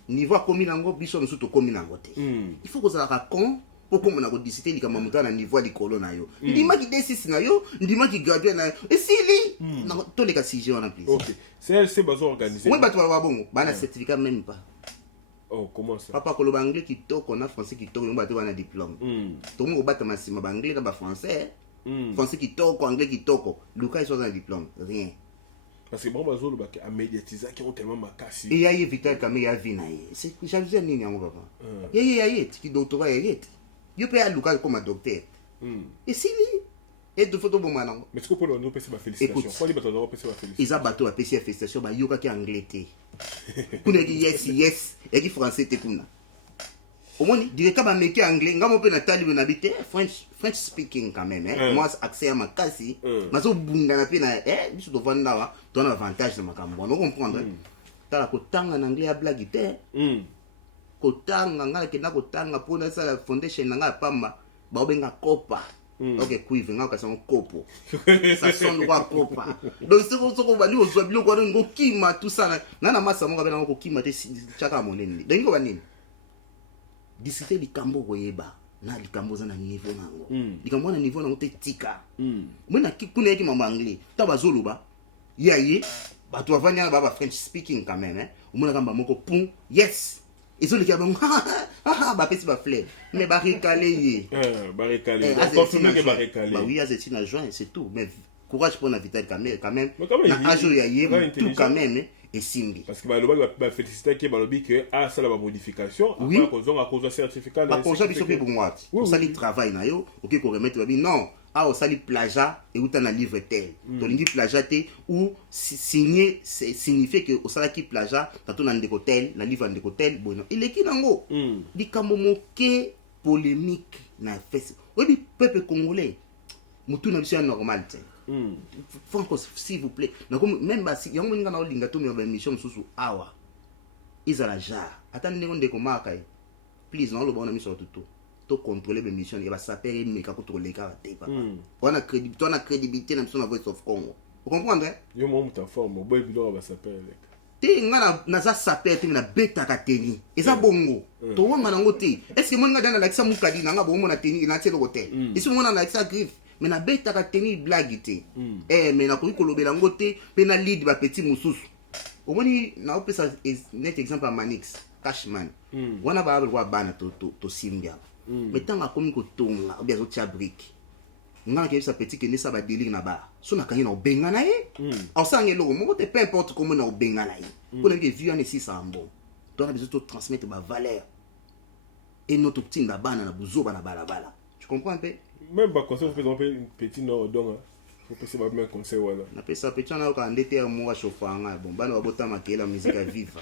Niveau komi nango biso musu to komi nango te. Il faut que ça raconte pour qu'on a discuté li kama mutana niveau likolo na yo. Ndima ki D6 na yo, ndima ki gradué na yo. Et si li na to les cas sujet on a plus. OK. C'est besoin organiser. Oui, bah tu vas bon, ba na certificat même pas. Oh, comment ça? Papa koloba anglais qui toko na français qui toko ba to na diplôme. To mo ba ta masima ba anglais na ba français. Français qui toko, anglais qui toko. Luka ils sont un diplôme, rien. Parce que bon bazolo ba ka médiatiser qui ont tellement makasi. Et yaye Victor Kamé ya vina ye. C'est jalousie nini yango papa. Yaye qui doctorat yaye. Yo pe aluka comme docteur. Et si li et de photo bon manango. Mais ce que pour nous passer ma félicitation. Pour les bateaux on passer ma félicitation. Ils a bateau à passer félicitation ba yoka ki anglais té. Kuna ki yes et ki français té kuna. Au moins directement ba meki anglais ngamo pe na tali na bité French speaking quand même moi accès à ma kasi maso bunga na pe na biso to vanda wa ton avantage na makambo on comprendre tala ko tanga na anglais ya blague té kotanga ngala kenda kotanga pona sala foundation nga pamba ba obenga kopa OK cuivre nga ka son kopo ça sonne quoi kopa donc c'est comme ça qu'on va lui au soit bilo ko ngo kima tout ça na masa mo ka bena ngo kima te chaka monene donc ko banini discuter likambo koyeba na likambo za na niveau nango likambo na niveau nango te tika mona kuna yeki mama anglais ta bazoloba yaye ba to avanya ba French speaking quand même mona kamba moko pum yes ils ont les gars ba pesi ba fleur mais ba recaler barricaler bah oui azeti na juin c'est tout mais courage pour la Vital Kamé quand même na ajo yaye tout quand même et simbi parce que baloba ba féliciter que balobi que a ça la modification après qu'on a cause certificat ba cause biso pe pour moi ça li travail na yo OK ko remettre ba non ah ça li plagiat et ou na livre tel to lingi plagiaté ou signer signifie que au sala ki plagiat tato na ndeko tel na livre ndeko tel bon il est qui nango di kambo moke polémique na face oui peuple congolais mutu na biso normal te Franco s'il vous plaît na comme même ba si yango ninga na olinga to mi ba émission susu awa ezala jar ata ndenge ndeko maka please na oloba na miso to contrôler be mission et ba sapere meka ko to leka te papa on a crédibilité na miso na Voice of Congo vous comprenez yo mo muta forme boy bilo ba sapere te nga na za sapere te na beta ka teni eza bongo to wanga nango te est-ce que monga dana lakisa mukadi na nga bomo na teni na tielo hotel isu mona na lakisa griffe mais na beta ka teni blague te mais na ko kolobela ngo te pe na lead ba petit mususu omoni na opesa net exemple à Manix Cashman wana ba ba bana to simbia mais tanga komi ko tonga ou bien zo tia brique nga ke sa petit que ne sa ba délire na ba so na kangi na obenga na ye au sange lo mo te peu importe comment na obenga na ye pour que vu en ici ça bon donc on a besoin de transmettre ba valeur et notre petit na bana na buzoba na balabala tu comprends un peu même ba conseil vous pouvez un petit non donc faut passer ba même conseil voilà na pesa petit na ko andete mo wa chofanga bon bana babota makela musique à vivre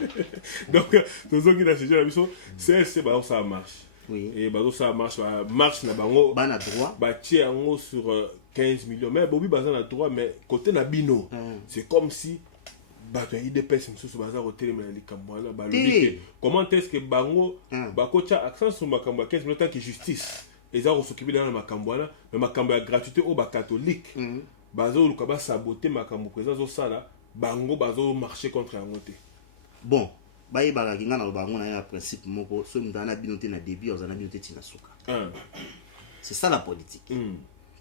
donc nous qui na sujet la mission c'est ba ça marche oui et ba ça marche na bango bana droit ba tie ngo sur 15 millions mais bobi baza na droit mais côté na bino c'est comme si bato ya IDPS msusu baza kotelema na likambo wana balobi comment est-ce que bango bakotia accent sur makambo ya 15 millions tant que justice eza kosokibi na makambo wana mais makambo ya gratuité au ba catholique bazo luka ba saboter makambo présence au sala bango bazo marcher contre yango te bon baye balaki nga na bango na ya principe moko so mdana binoté na début ozana binoté tina suka c'est ça la politique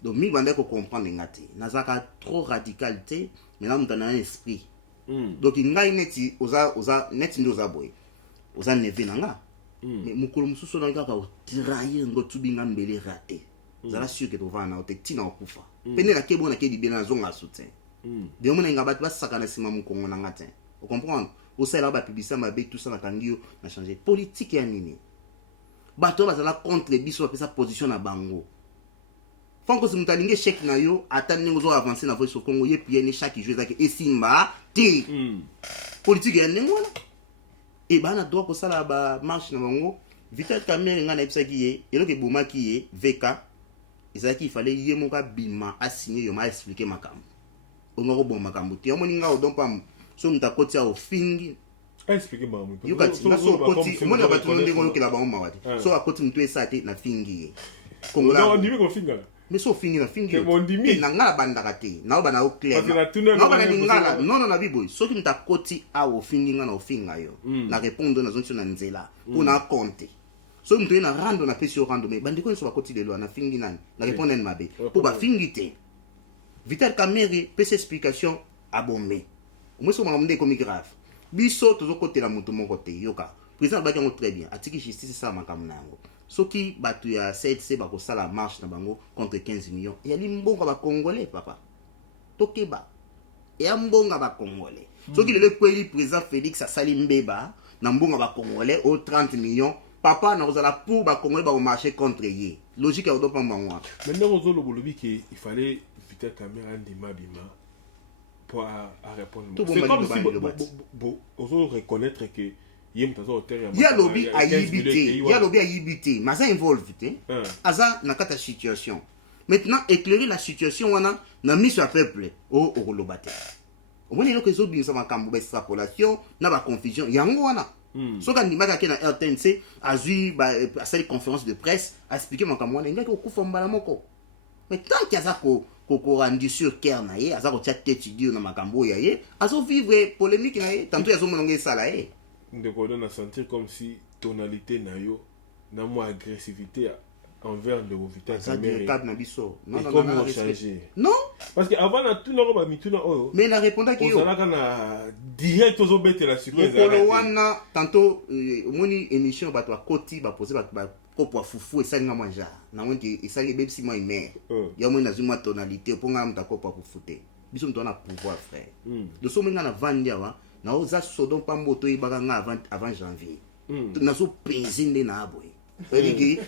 donc mi bande ko comprendre ngati nazaka trop radicalité mais là mdana un esprit donc ngai neti oza neti ndo za boy oza neve nanga mais mukolo mususu na kaka o trahir ngo tubinga mbele raté zala sûr que tovana o te tina okufa pende na kebo na ke libela na zonga soutien de mo na ngabatu basaka na sima mukongo na ngate vous comprenez au sein là ba publicité mabe tout ça na kangio na changer politique ya nini bato bazala contre biso ba sa position na bango fanko si mutalinge chèque na yo atani ngo zo avancer na Voice of Congo ye puis ne chaque jour zaki esimba ti politique ya nini wala et bana droit ko sala ba marche na bango Vital Kamerhe nga na ebisaki ye eloke bomaki ye VK ezaki il fallait ye moka bima a signer yo ma expliquer makambo ongo bo makambo ti omoni nga odon pam so mtakoti a ofingi expliquer mamu yo kati na so koti mona batu ndenge ngo kila ba omawati so akoti mtu esate na fingi ye kongola non ndimi ko finga mais so fingi na fingi mondimi na ngala bandaka te na oba na o clair na oba na lingala non na biboy so ki mtakoti a ofingi nga na ofinga yo na répondre na zonso na nzela pour na compter so mtu ena rando na pesi rando mais bandiko so bakoti lelo na fingi nani na répondre na mabe pour ba fingi te Vital Kamerhe pese explication abomé moi so mangam comme grave biso tozo kotela mutu moko te yoka président ba kango très bien atiki justice ça makam nango soki batu ya CDC ba ko sala marche na bango contre 15 millions ya limbonga ba congolais papa tokeba ya mbonga ba congolais soki lele kweli président Félix asali mbeba na mbonga ba congolais au 30 millions papa na kozala pour ba congolais ba marcher contre ye logique ya odopa mbangwa maintenant ozo lo bolobi que il fallait Vital Kamerhe ndima bima pour à répondre. C'est comme si on reconnaître que ya lobby a yibité mais ça involve aza na kata situation maintenant éclairer la situation wana na mise au peuple au kolobate au moins il que zo binsa makambo ba extrapolation na ba confusion yango wana so quand ndimaka ke na RTNC azui ba asali conférence de presse a expliquer makambo wana ngaki okufa mbala moko mais tant qu'il y a ko rendu sur cœur na ye aza ko tia tête dio na makambo ya ye azo vivre polémique na ye tantôt yazo mononge sala ye ndeko na sentir comme si tonalité na yo na mo agressivité envers le Vital Kamerhe na biso non changer non parce que avant na tout no ba mituna oyo mais na répondre ki yo on sala na direct ozo bete la surprise le wana tantôt moni émission ba to koti ba poser ba kopo fufu esalinga manja na wonti esali bebsi moi mère ya moi na zuma tonalité pour nga mta kopo fufute biso mto na pouvoir frère de so menga na vandia wa na oza sodon pa moto ibaka nga avant janvier na so penzinde na aboy c'est-à-dire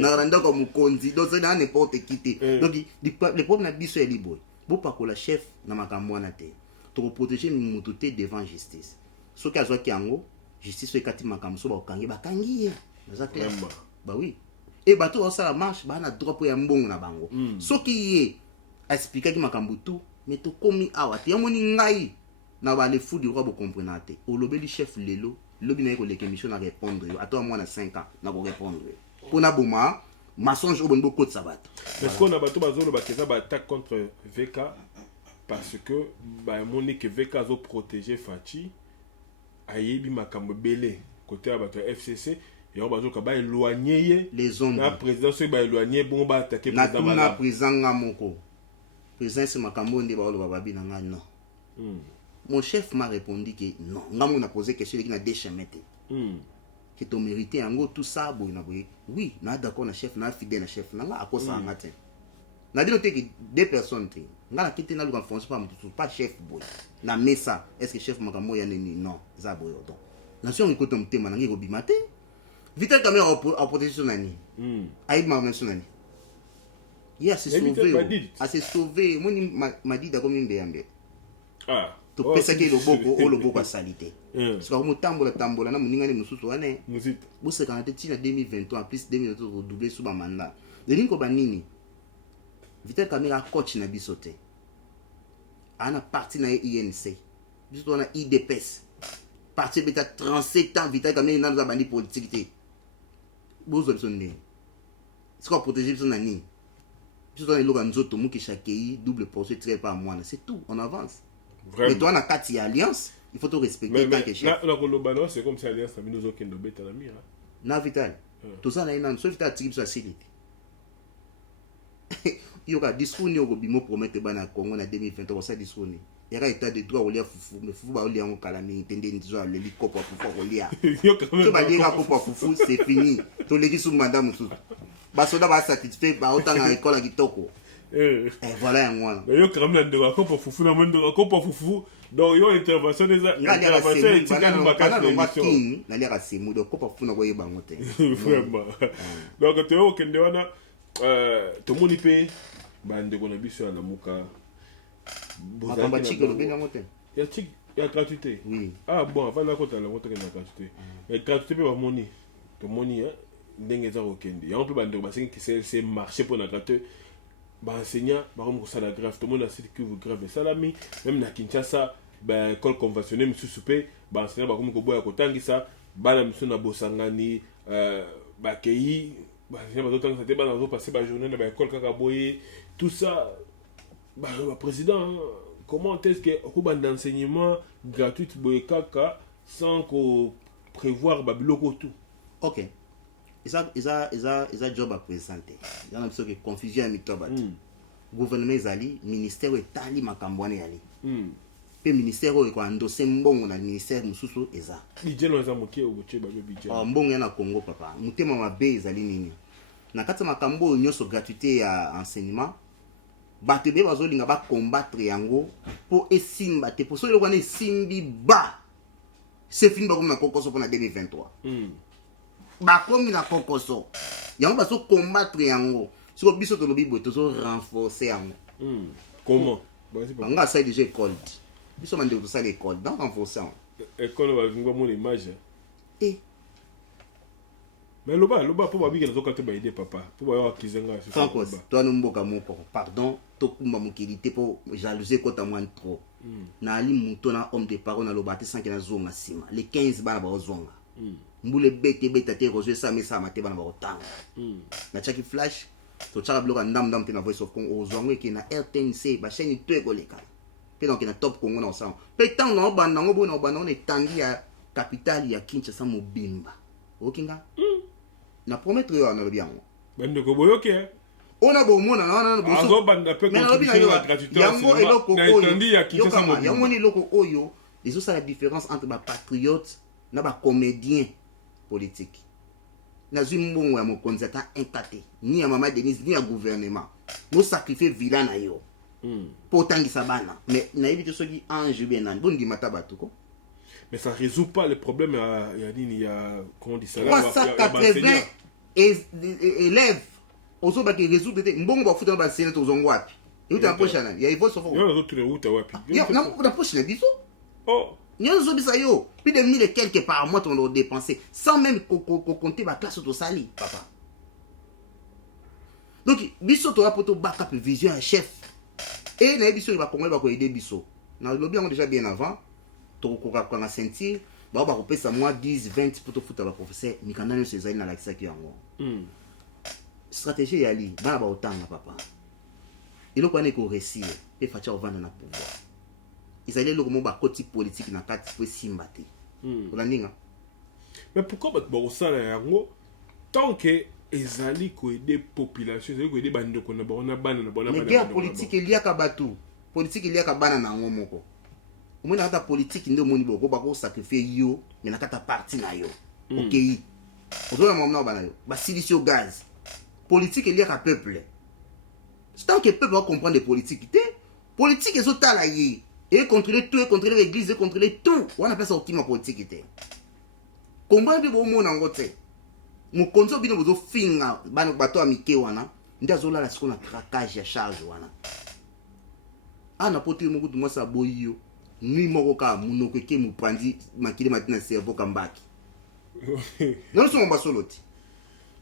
na randa comme konzi donc c'est dans n'importe qui te donc le problème na biso ya liboy bo pakola chef na makambo na te to protéger mutu te devant justice so ka zo ki yango justice ekati makambo so ba kangi ye za clair bah oui et bato au sala marche ba na droit ya mbongo na bango soki ye expliquer ki makambo tout mais to komi awa te yamoni ngai na ba le fou du roi bo comprendre te o lobeli chef lelo lobi na ko émission na répondre yo attends moi na 5 ans na ko répondre pour na boma mensonge au bon beaucoup de sabat parce qu'on a bateau bazolo ba keza ba attaque contre VK parce que ba monique VK zo protéger Fachi ayebi makambo belé côté bateau FCC et on bazo ka ba éloigner les hommes na président so ba éloigner bon ba attaquer président na président ngamoko président c'est makambo ndi ba lo babi na nga non mon chef m'a répondu que non ngamo na posé question qui na déchamete que tu méritais en gros tout ça boy na boy oui na d'accord na chef na fidèle na chef na à quoi ça en matin na dit que deux personnes te nga na kité na lu France pas chef boy na mesa est-ce que chef makambo ya nini non za boy donc nation ikoto mtema na ngi robimate Vital Kamerhe en protection nani aïe ma nation nani il a se sauvé a se sauvé moi m'a dit d'accord mimbe yambe ah to pesa ke loboko a salité parce que comme tambola na muninga ne mususu wane musite bo se quand tina 2023 plus 2023 redoubler sous ba mandat le linko banini Vital Kamerhe a coach na bisote ana parti na INC bisoto na IDPS parti beta 37 ans Vital Kamerhe na za bandi politique te bozo bisonde c'est quoi protéger son nani bisoto na loka nzoto muki chakei double portion très pas moi c'est tout on avance. Vraiment. Mais toi, dans la alliance, il faut te respecter tant que chef. Là, c'est comme si l'alliance a mis nos aucun de bête à la mire. Na Vital. Tout ça, là, il y a un seul Vital qui est facile. Il y a un discours qui est promettre au Congo en 2023. Ça discours. Il y a un état de droit où il y a Foufou. Mais Foufou, il y a un calamité. Tendez une chose, l'hélicoptère Foufou, il y a. Tu vas dire à Foufou, c'est fini. Tu l'as dit sous madame. Basoda va satisfait, autant à l'école à Kitoko. Et voilà un mois. Mais yo quand même de raccord pour Foufou na monde de raccord pour Foufou. Donc yo intervention des intervention éthique nous bakasi l'émission. Na lera semu donc pour Foufou na koye bango te. Vraiment. Donc tu au kende wana to moni pe bande ko na biso na muka. Bozamba chiko lo bena mote. Ya chik ya gratuité. Oui. Ah bon avant la kota la moto na gratuité. Et gratuité pe ba moni. To moni ndenge za ko kende. Ya on peut bande ko basengi que c'est marché pour na gratuité. Bah enseignant par exemple ça la grève tout le monde a dit que vous grève salami même na Kinshasa bah école conventionnelle monsieur soupé bah enseignant bah comme ko boya ko tangisa bana monsieur na bosangani bah kei bah enseignant bah tangisa te bana zo passer bah journée na bah école kaka boye tout ça bah président comment est-ce que ko ban d'enseignement gratuit boye kaka sans ko prévoir bah biloko tout. OK. Ils ont job à présenter. Il y a une confusion à mitoba. Gouvernement Zali, ministère Etali Makambwane Yali. Le ministère est endossé mbongo na ministère mususu eza. Budget no za mokie o boche ba budget. Mbongo na Congo papa. Mutema mabe ezali nini. Na kati makambo nyonso gratuité ya enseignement. Bato be bazolinga ba combattre yango pour esimba te pour so lokwana esimbi ba. C'est fini ba comme na kokoso pour na 2023. Bakomi na kokoso yango baso combattre yango siko biso to lobi boto so renforcer yango comment nga ça déjà école biso mande to ça l'école donc renforcer école va ngwa mon image et mais loba pour babi ke zoka te ba aider papa pour ba yo kizenga Franco toi no mboka moko pardon to kumba mokilité pour jalouser kota moins trop na ali muto na homme de parole na lobati sans que na zonga sima les 15 bana ba zonga mbule beta te rejoindre ça mais ça maté bana ba otanga na chaki flash to chaka bloka ndam te na voice of Congo ozongo ki na RTNC ba chaîne to ekoleka pe donc na top Congo na osang pe tant na banda ngo bona on etandi ya capitale ya Kinshasa mobimba okinga na promettre yo na lobiango bande ko boyoke ona bo mona na bo so banda pe contribution à gratuité yango eloko na etandi ya Kinshasa mobimba yango ni eloko oyo les autres la différence entre ba patriote na ba comédien politique na zimbongo ya mokonzi ata inkate ni ya mama Denise ni ya gouvernement no sacrifier villa na yo pour tangisa bana mais na éviter soki ange bien nan bondi mata batuko mais ça résout pas le problème il y a comment on dit ça 380 élèves ozo ba ki résoudre te mbongo ba futa ba sene to zongo wapi et uta poche na ya ivo sofo yo zo tule uta wapi ya na poche na biso oh Nyon bisa yo, plus de 1000 et quelques par mois on doit dépenser sans même compter ma classe au sali, papa. Donc, biso to pour to backup vision un chef. Et na biso il va comment il va aider biso. Na lobby on déjà bien avant, to ko ka na sentir bao bakopesa mwa 10 20 poto futa ba professeur mikanda nyonso ezali na lakisaki yango stratégie yali bana baotanga papa eloko wana ekoresir mpe fatia ovanda na pouvoir ezali eloko mo bakoti politique na kati po esimba te olandinga. Mais pourquoi bakosala yango tant que ezali koede population ezali koede bandeko na bango na bana na bona. Mais guerre politique eliaka bato politique eliaka bana nango moko omona kata politique nde omoni boko bakosacrifie yo mais na kata parti na yo okei ozola mamna bana yo basilisi yo gaz politique eliaka peuple tant que peuple va comprendre les politiques te politique ezotala ye et contrôler tout et contrôler l'église et contrôler tout on appelle ça optima politique te combat bi bo mona ngote mokonzo bino bozo finga bana bato amike wana nda zola la sikona craquage ya charge wana ana poti mo kutu mwasa boyo ni moko ka munoko ke muprandi makile matina cerveau kambaki non so mba soloti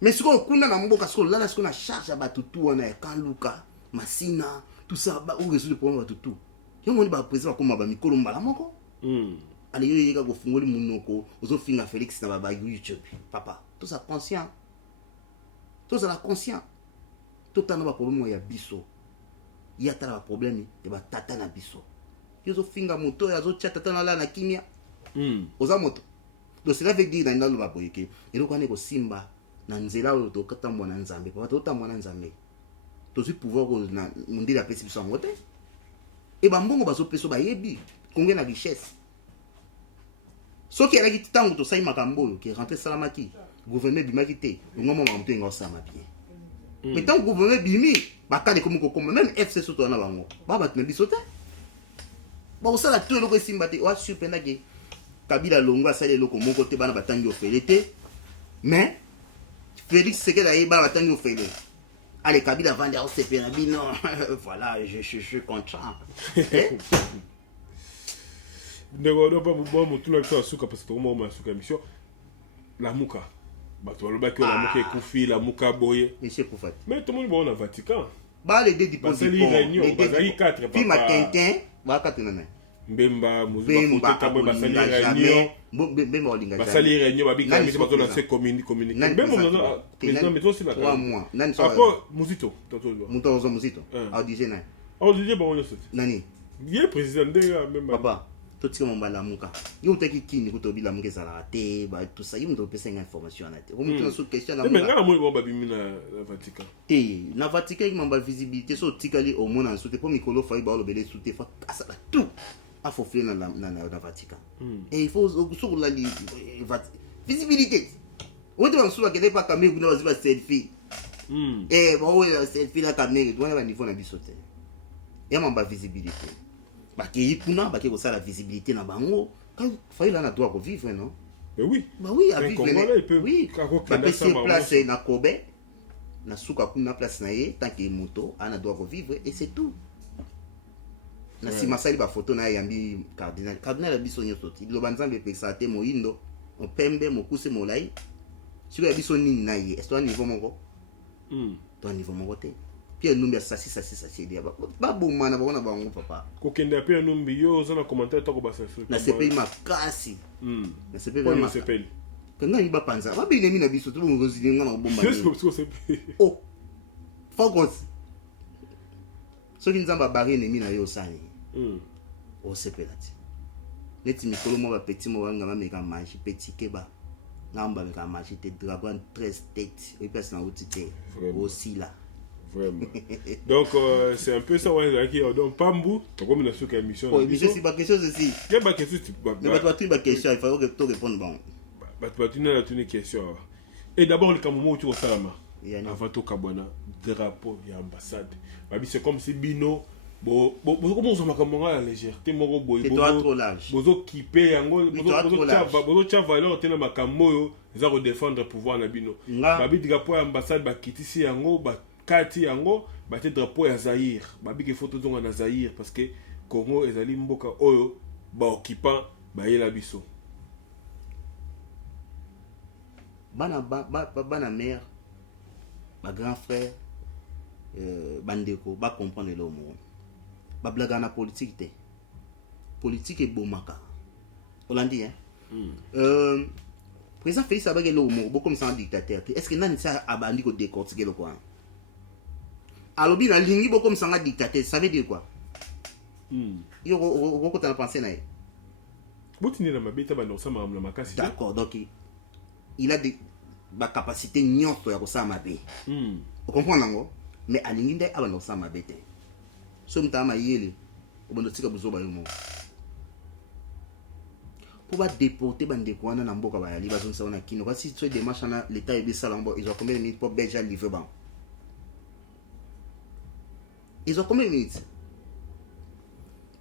mais siko kunda na mboka siko la sikona charge ba tutu wana ya kanluka masina tout ça ba ou résoudre problème ba tutu yo moni ba président comme ba mikolo mbala moko ali yo yeka ko fungoli munoko ozo finga Félix na ba YouTube papa tout ça conscient tout ça la conscient tout ça na ba problème ya biso ya tala ba problème de ba tata na biso yo zo finga moto ya zo chata tana la na kimia oza moto donc cela veut dire dans le ba boyeke et donc on est ko simba na nzela oyo to katambo na nzambe papa to tambo na nzambe to si pouvoir na mundi la pesi biso ngote et ba mbongo bazo peso ba yebi konge na richesse soki alaki tango to sai makambo ki rentré salamaki gouvernement bimaki te ngomo mamto nga osama bien mais tant gouvernement bimi bakale comme kokoma même FC soto na bango baba tuna biso te ba osala to eloko simba te wa supenda ke Kabila longo asali eloko moko te bana batangi ofele te mais Félix Sekeda yeba batangi ofele allez Kabila vandi a osepena bino voilà je suis content ndeko ndo pa bo mutula kwa suka parce que moi ma suka mission la muka bato baloba que la muka ekufi la muka boye monsieur Koufati mais tout le monde bon au Vatican ba les deux diposés basali réunion basali 4 papa puis ma quinquin ba 4 nana mbemba muzuba kote tambo basali réunion mbemba olinga basali réunion babika misi bato na se communiquer mbemba non président mais aussi la 3 mois nani so après muzito muto muzito audition na audition bon yo nani ye président de même papa totika mombala muka yo utaki kini kutobi la muka ezala te ba tout ça yo ndo pesa information na te ko mutu na so question na mais ngana mo bon babimi na Vatican te na Vatican mamba visibilité so tikali au mona so te po mikolo fa ba lobele so te fa asala tout a fofler na Vatican et il faut so la visibilité on te va so la kele pa caméra kuna baziba selfie ba o selfie la caméra doit na niveau na bisote ya mamba visibilité bakei kuna bakei ko sala visibilité na bango quand faille là na droit ko vivre non mais oui bah oui à vivre oui ba pesi place na Kobe na suka kuna place na ye tant que moto ana droit ko vivre et c'est tout na si masali ba photo na yambi cardinal biso nyoso ti lo banzambe pesa te moindo opembe mokuse molai siko ya biso nini na ye est-ce niveau moko to niveau moko te puis numbi asasi dia ba bomana ba kona bango papa ko kende pe numbi yo za na commentaire to ko basa na CPI makasi na CPI ba CPI kanga ni ba panza ba bine mi na biso to bongo zilinga na bomba ni so CPI oh focus so ki nzamba bari ennemi na yo sani o sepelati neti mikolo mo ba petit mo wanga mameka manchi petit keba ngamba meka manchi te dragon 13 tête et personne na utite aussi là vraiment donc c'est un peu ça ouais qui donc Pambu comme na suka émission oh émission c'est pas quelque chose aussi il y a pas quelque chose ba question il faut que tu répondes bon ba tu na une question et d'abord le kamumo tu au salama avant to kabona drapeau ya ambassade babi c'est comme si bino bo comment on makambo la légèreté moko boy bozo kipe yango bozo cha valeur tena makambo yo za ko défendre pouvoir na bino babi drapeau ya ambassade ba kitisi yango ba kati yango ba te drapeau ya Zaïre babi ke photo zonga na Zaïre parce que Congo ezali mboka oyo ba occupant ba yela biso bana mère ba grand frère bandeko ba comprendre le mot ba blaga na politique te politique e bomaka olandi hein Président Félix abaki lo mo comme ça un dictateur. Est-ce que nani ça abandi ko décortiquer le quoi? Alobi na lingi bo comme ça un dictateur, ça veut dire quoi? Yo ko t'en penser na. Botini na mabeta ba no sama na makasi. D'accord, donc il a des capacités nyonso ya ko sa mabe. Vous comprenez ngo? Mais alingi ndai aba no sa mabe te. So mtama yele obondo tika buzoba yo mo. Pour déporter bande quoi na mboka ba yali bazon sa na kino kasi tu des marches na l'état et ça lambo ils ont combien de minutes pour déjà livrer ban. Ils ont combien de minutes?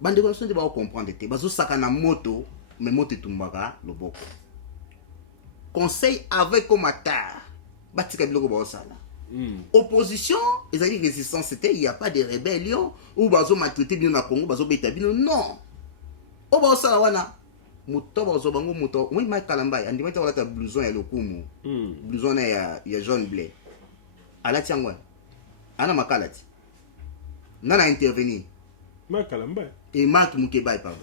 Bande quoi sont de ba comprendre te bazo saka na moto mais moto tumbaka loboko. Conseil avec comata batika biloko ba osala. Opposition, ils ont dit résistance, c'était il n'y a pas de rébellion ou bazo maltraité bien na Congo bazo beta bien non. O ba osala wana muto bazo bango muto oui Mike Kalamba andi meta wala ta blouson ya lokumu. Blouson ya jaune bleu. Ala tiangwa. Ana makalati. Nana intervenir. Mike Kalamba. Et Mike Mukebai pardon.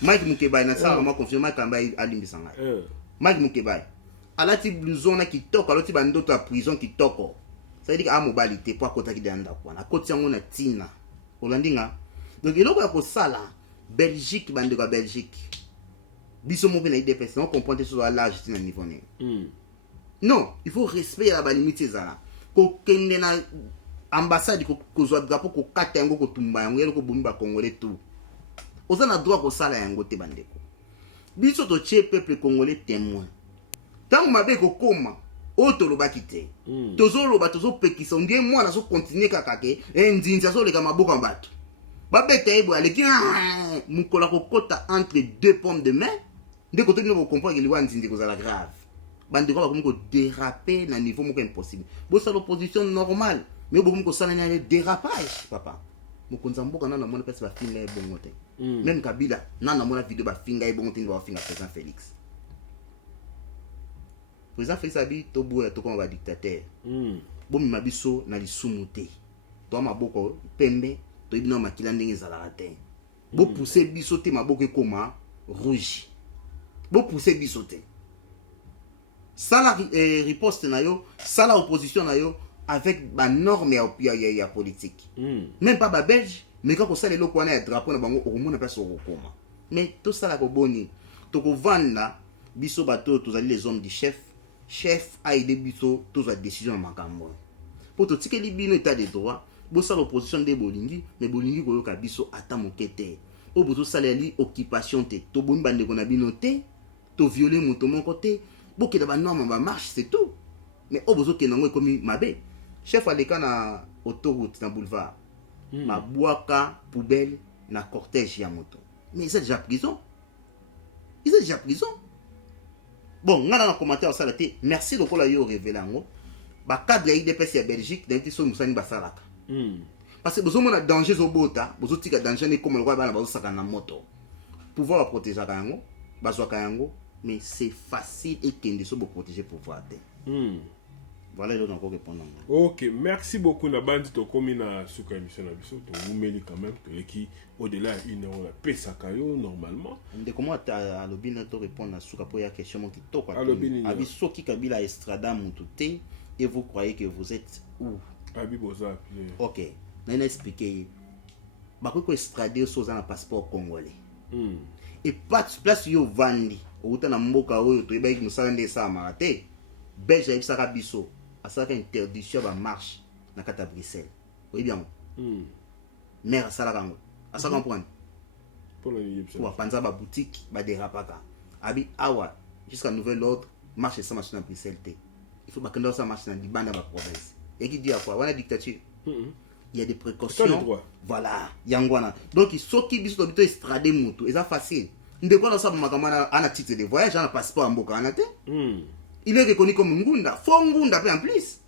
Mike Mukebai na ça vraiment confirmé Mike Kalamba alimbisanga. Mike Mukebai. Alati blouson na kitoko aloti bandoto à prison kitoko. Ça veut dire que mobilité pour kota ki danda kwa. Na koti yango na tina. Olandinga. Donc eloko ya ko sala Belgique bande ko Belgique. Biso mo na IDPS on comprend sur l'âge tina niveau né. Non, il faut respecter la limite zala. Ko kende na ambassade ko zo drapeau ko kata yango ko tumba yango yelo ko bumba congolais tout. Oza na droit ko sala yango te bandeko. Biso to che peuple congolais témoin. Tant mabe ko koma otolobaki te tozoloba tozopekisa ndie mwana so continuer kaka ke nzinza so leka maboka bato babeta ebo aleki mukola kokota entre deux pommes de main ndeko to ndiko comprendre liwa nzinze kozala grave bande ko bakomi ko déraper na niveau moko impossible bo sa l'opposition normale mais bokomi ko sala na dérapage papa mokonza mboka na mona pesa ba finga e bongo te même Kabila na mona vidéo ba finga e bongo te ba finga président Félix. Président Félix abi to boya to comme ba dictateur. Bo mi mabiso na lisumu te. To maboko pembe to ibina makila ndenge ezalaka te. Bo pousser biso te maboko ekoma rouge. Bo pousser biso te. Sala riposte na yo, sala opposition na yo avec ba norme ya politique. Même pas ba belge, mais quand on sala eloko wana ya drapeau na bango okomona pesa okoma. Mais to sala ko boni, to ko vanda biso bato tozali les hommes du chef a aidé biso tous la décision en makambo pour tout ce qui est bino état de droit bo sa l'opposition de bolingi mais bolingi ko yoka biso ata mokete o boto salali occupation te to boni bande ko na bino te to violer moto mon côté bo ke da ba norme ba marche c'est tout mais o bozo ke nango komi mabe chef aleka na autoroute na boulevard ma boaka poubelle na cortège ya moto mais c'est déjà prison bon ngana na commentaire ça la merci lokola yo révéler ngo ba cadre IDPS ya Belgique dans so musani basalaka parce que besoin na danger zo bota besoin tika danger ne comme le roi bana bazo saka na moto pouvoir protéger yango bazwa yango mais c'est facile et kende so bo protéger pouvoir te voilà il encore répondre. OK, merci beaucoup na bandi to komi na suka émission na biso to umeli quand même to qui au-delà une heure la pesa kayo normalement. De comment à lobina to répondre na suka pour ya question mon to quoi. Abi soki Kabila Estrada mututé et vous croyez que vous êtes où? Abi boza. OK, na expliquer ba ko Estrada so za na passeport congolais. Et pas place yo vandi outa na mboka oyo to iba musala nde sa marate. Belge ya bisaka biso asaka interdiction ba marche na kata Bruxelles. Oui bien. Maire asala kango. Asa comprendre. Pour le yipsa. Pour panza ba boutique ba dérapaka. Abi awa jusqu'à nouvel ordre marche ça marche na Bruxelles té. Il faut ba kendo ça marche na libanda ba province. Et qui dit à quoi? Wana dictature. Il y a des précautions. Voilà, yangwana. Donc il faut qu'il biso to estrade mutu, c'est facile. Ndeko na sa makamana ana titre de voyage, ana passeport mboka ana té. Il est reconnu comme Ngunda. Faut Ngunda en plus.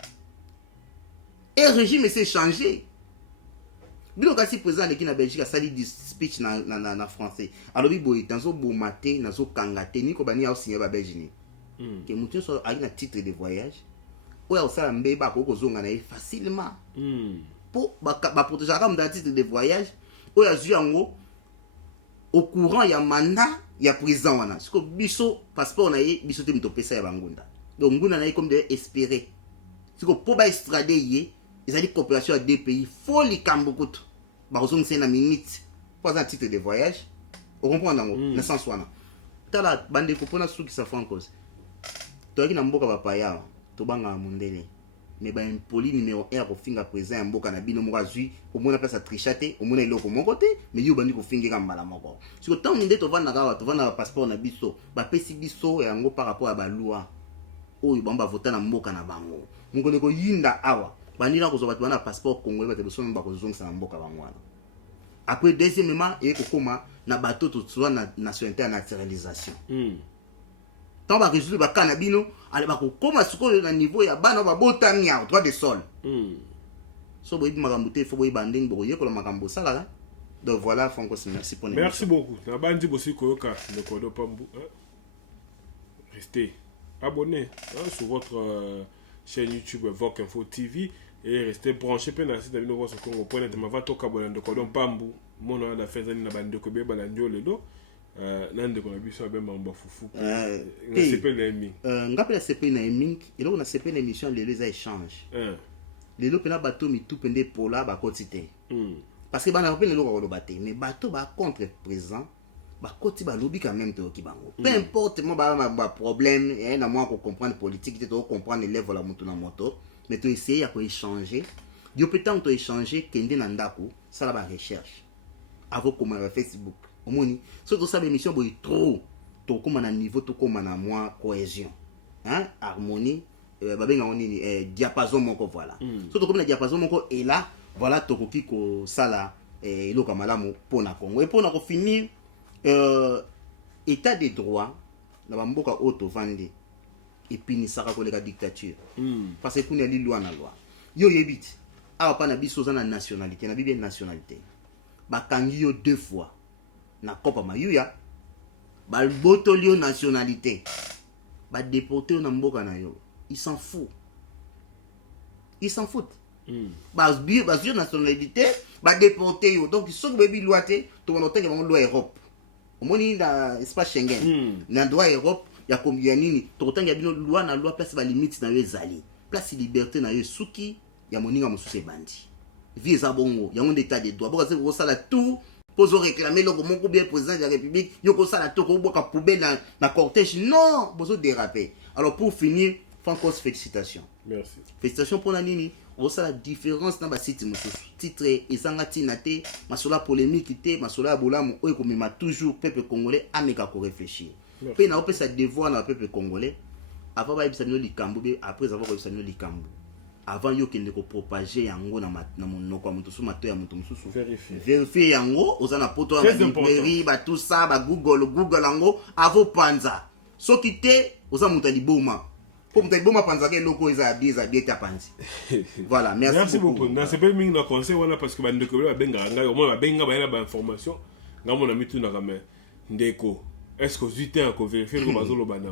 Et le régime s'est changé. Bilo kasi président de la Belgique a sali du speech na français. Alors il boy dans so bomate na so kangate ni ko bani a signé ba Belgique. Que mutu so a un titre de voyage. Oya osala mbeba ko zonga na facilement. Pour ba protéger comme dans titre de voyage. Oya zu yango au courant il y a mandat il y a président wana siko biso passeport na ye biso te mito pesa ya bangunda donc ngunda na ye comme de espérer siko po ba extrader ye ezali coopération à deux pays faut likambo kutu ba kozongisa na minute pas un titre de voyage on comprend nango na sens wana tala bande ko pona suki sa fa en cause to ki na mboka ba paya to banga mundele mais ba impoli numéro 1 ko finga président mboka na bino moko azui au mona place à trichate au mona iloko mon côté mais yo bandi ko finga mbala moko siko tant nde to vanda ka to vanda passeport na biso ba pesi biso yango par rapport à ba loi oyo bamba vota na mboka na bango mongole ko yinda awa bandi na ko zo bato na passeport congolais ba te besoin ba ko zongisa na mboka bango wana. Après deuxièmement et kokoma na bateau tout soit na nationalité à naturalisation tant ba résoudre ba kana bino ale ba kokoma siko na niveau ya bana ba botami ya droit de sol so boy makambo te fo boy banding bo yekola makambo sala donc voilà Franco merci pour merci beaucoup na bandi bosi koyoka le kodo pambu restez abonnés sur votre chaîne YouTube Voc Info TV et restez branchés pe na site de Nouveau Congo point de ma toka bolando kodo pambu mona na fezani na bandi ko be balandio lelo nande ko na biso be mamba fufu na CP na emi ngapela CP na emi ilo na CP na émission lelo za échange lelo pena bato mi tout pende pola ba quotité parce que bana pena lelo ko baté mais bato ba contre présent ba koti ba lobby quand même to ki bango peu importe mo ba problème et na moi ko comprendre politique to comprendre les lèvres la moto na moto mais to essayer à ko échanger dio peut-être to échanger kende na ndako ça la recherche avant comment Facebook omoni surtout ça émission boy trop to comme na niveau to comme na moi cohésion hein harmonie babenga onini diapason moko voilà surtout comme na diapason moko et là voilà to koki ko sala iloka malamu pona Congo et pona ko finir état de droit na bamboka auto vandi et puis ni saka ko la dictature parce que kuna li loi na loi yo yebit a pa na biso za na nationalité na bibi nationalité bakangi yo deux fois na kopa mayuya balbotolio nationalité ba déporter na mboka na yo ils s'en foutent bas sur nationalité ba déporter yo donc ils sont baby loi te to on entend que loi Europe au moins dans espace Schengen na droit Europe ya combien nini to tanga bino loi na loi place ba limite na yo ezali place liberté na yo suki ya moninga mosusu bandi visa bongo ya mon état de droit parce que vous ça la tout pose réclamer le mon bien président de la République yo ko ça la tout ko boka poubelle na cortège non bozo déraper alors pour finir Franco félicitations merci félicitations pour la nini on ça la différence dans ba site mosusu titre ezanga tinate masola polémique te masola bolamu oyo ko mema toujours peuple congolais ameka ko réfléchir pe na opesa devoir na peuple congolais avant ba ibisa no likambo be après avoir ibisa no likambo avant yo kende ko propager yango na monoko moto so mato ya moto mususu vérifier yango ozana poto ya librairie ba tout ça ba google yango avo panza soki te oza moto liboma ko moto liboma panza ke loko eza bien ta panzi voilà merci beaucoup na c'est pas mingi na conseil wana parce que ba ndeko ba benga ngai au moins ba benga ba ba information ngamo na mitu na kama ndeko est-ce que vous êtes encore vérifier ko bazolo bana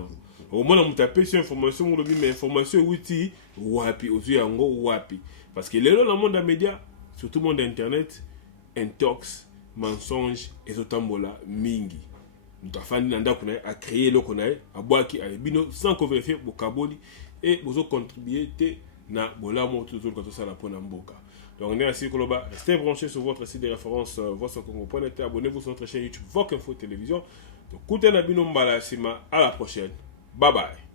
au moins on taper sur information on mais information outil wapi ozu yango wapi parce que lelo dans le monde des médias surtout le monde internet intox mensonge ezotambola mingi mutafandi nanda kuna a créer le konae abwaki bino sans ko vérifier bokaboli et bozo contribuer te na bolamo toujours quand ça la pona mboka. Donc on est ainsi koloba restez branchés sur votre site de référence vocongo.net, abonnez-vous sur notre chaîne YouTube Voc Info Télévision. Donc, écoutez la bino mbala sima, à la prochaine. Bye bye.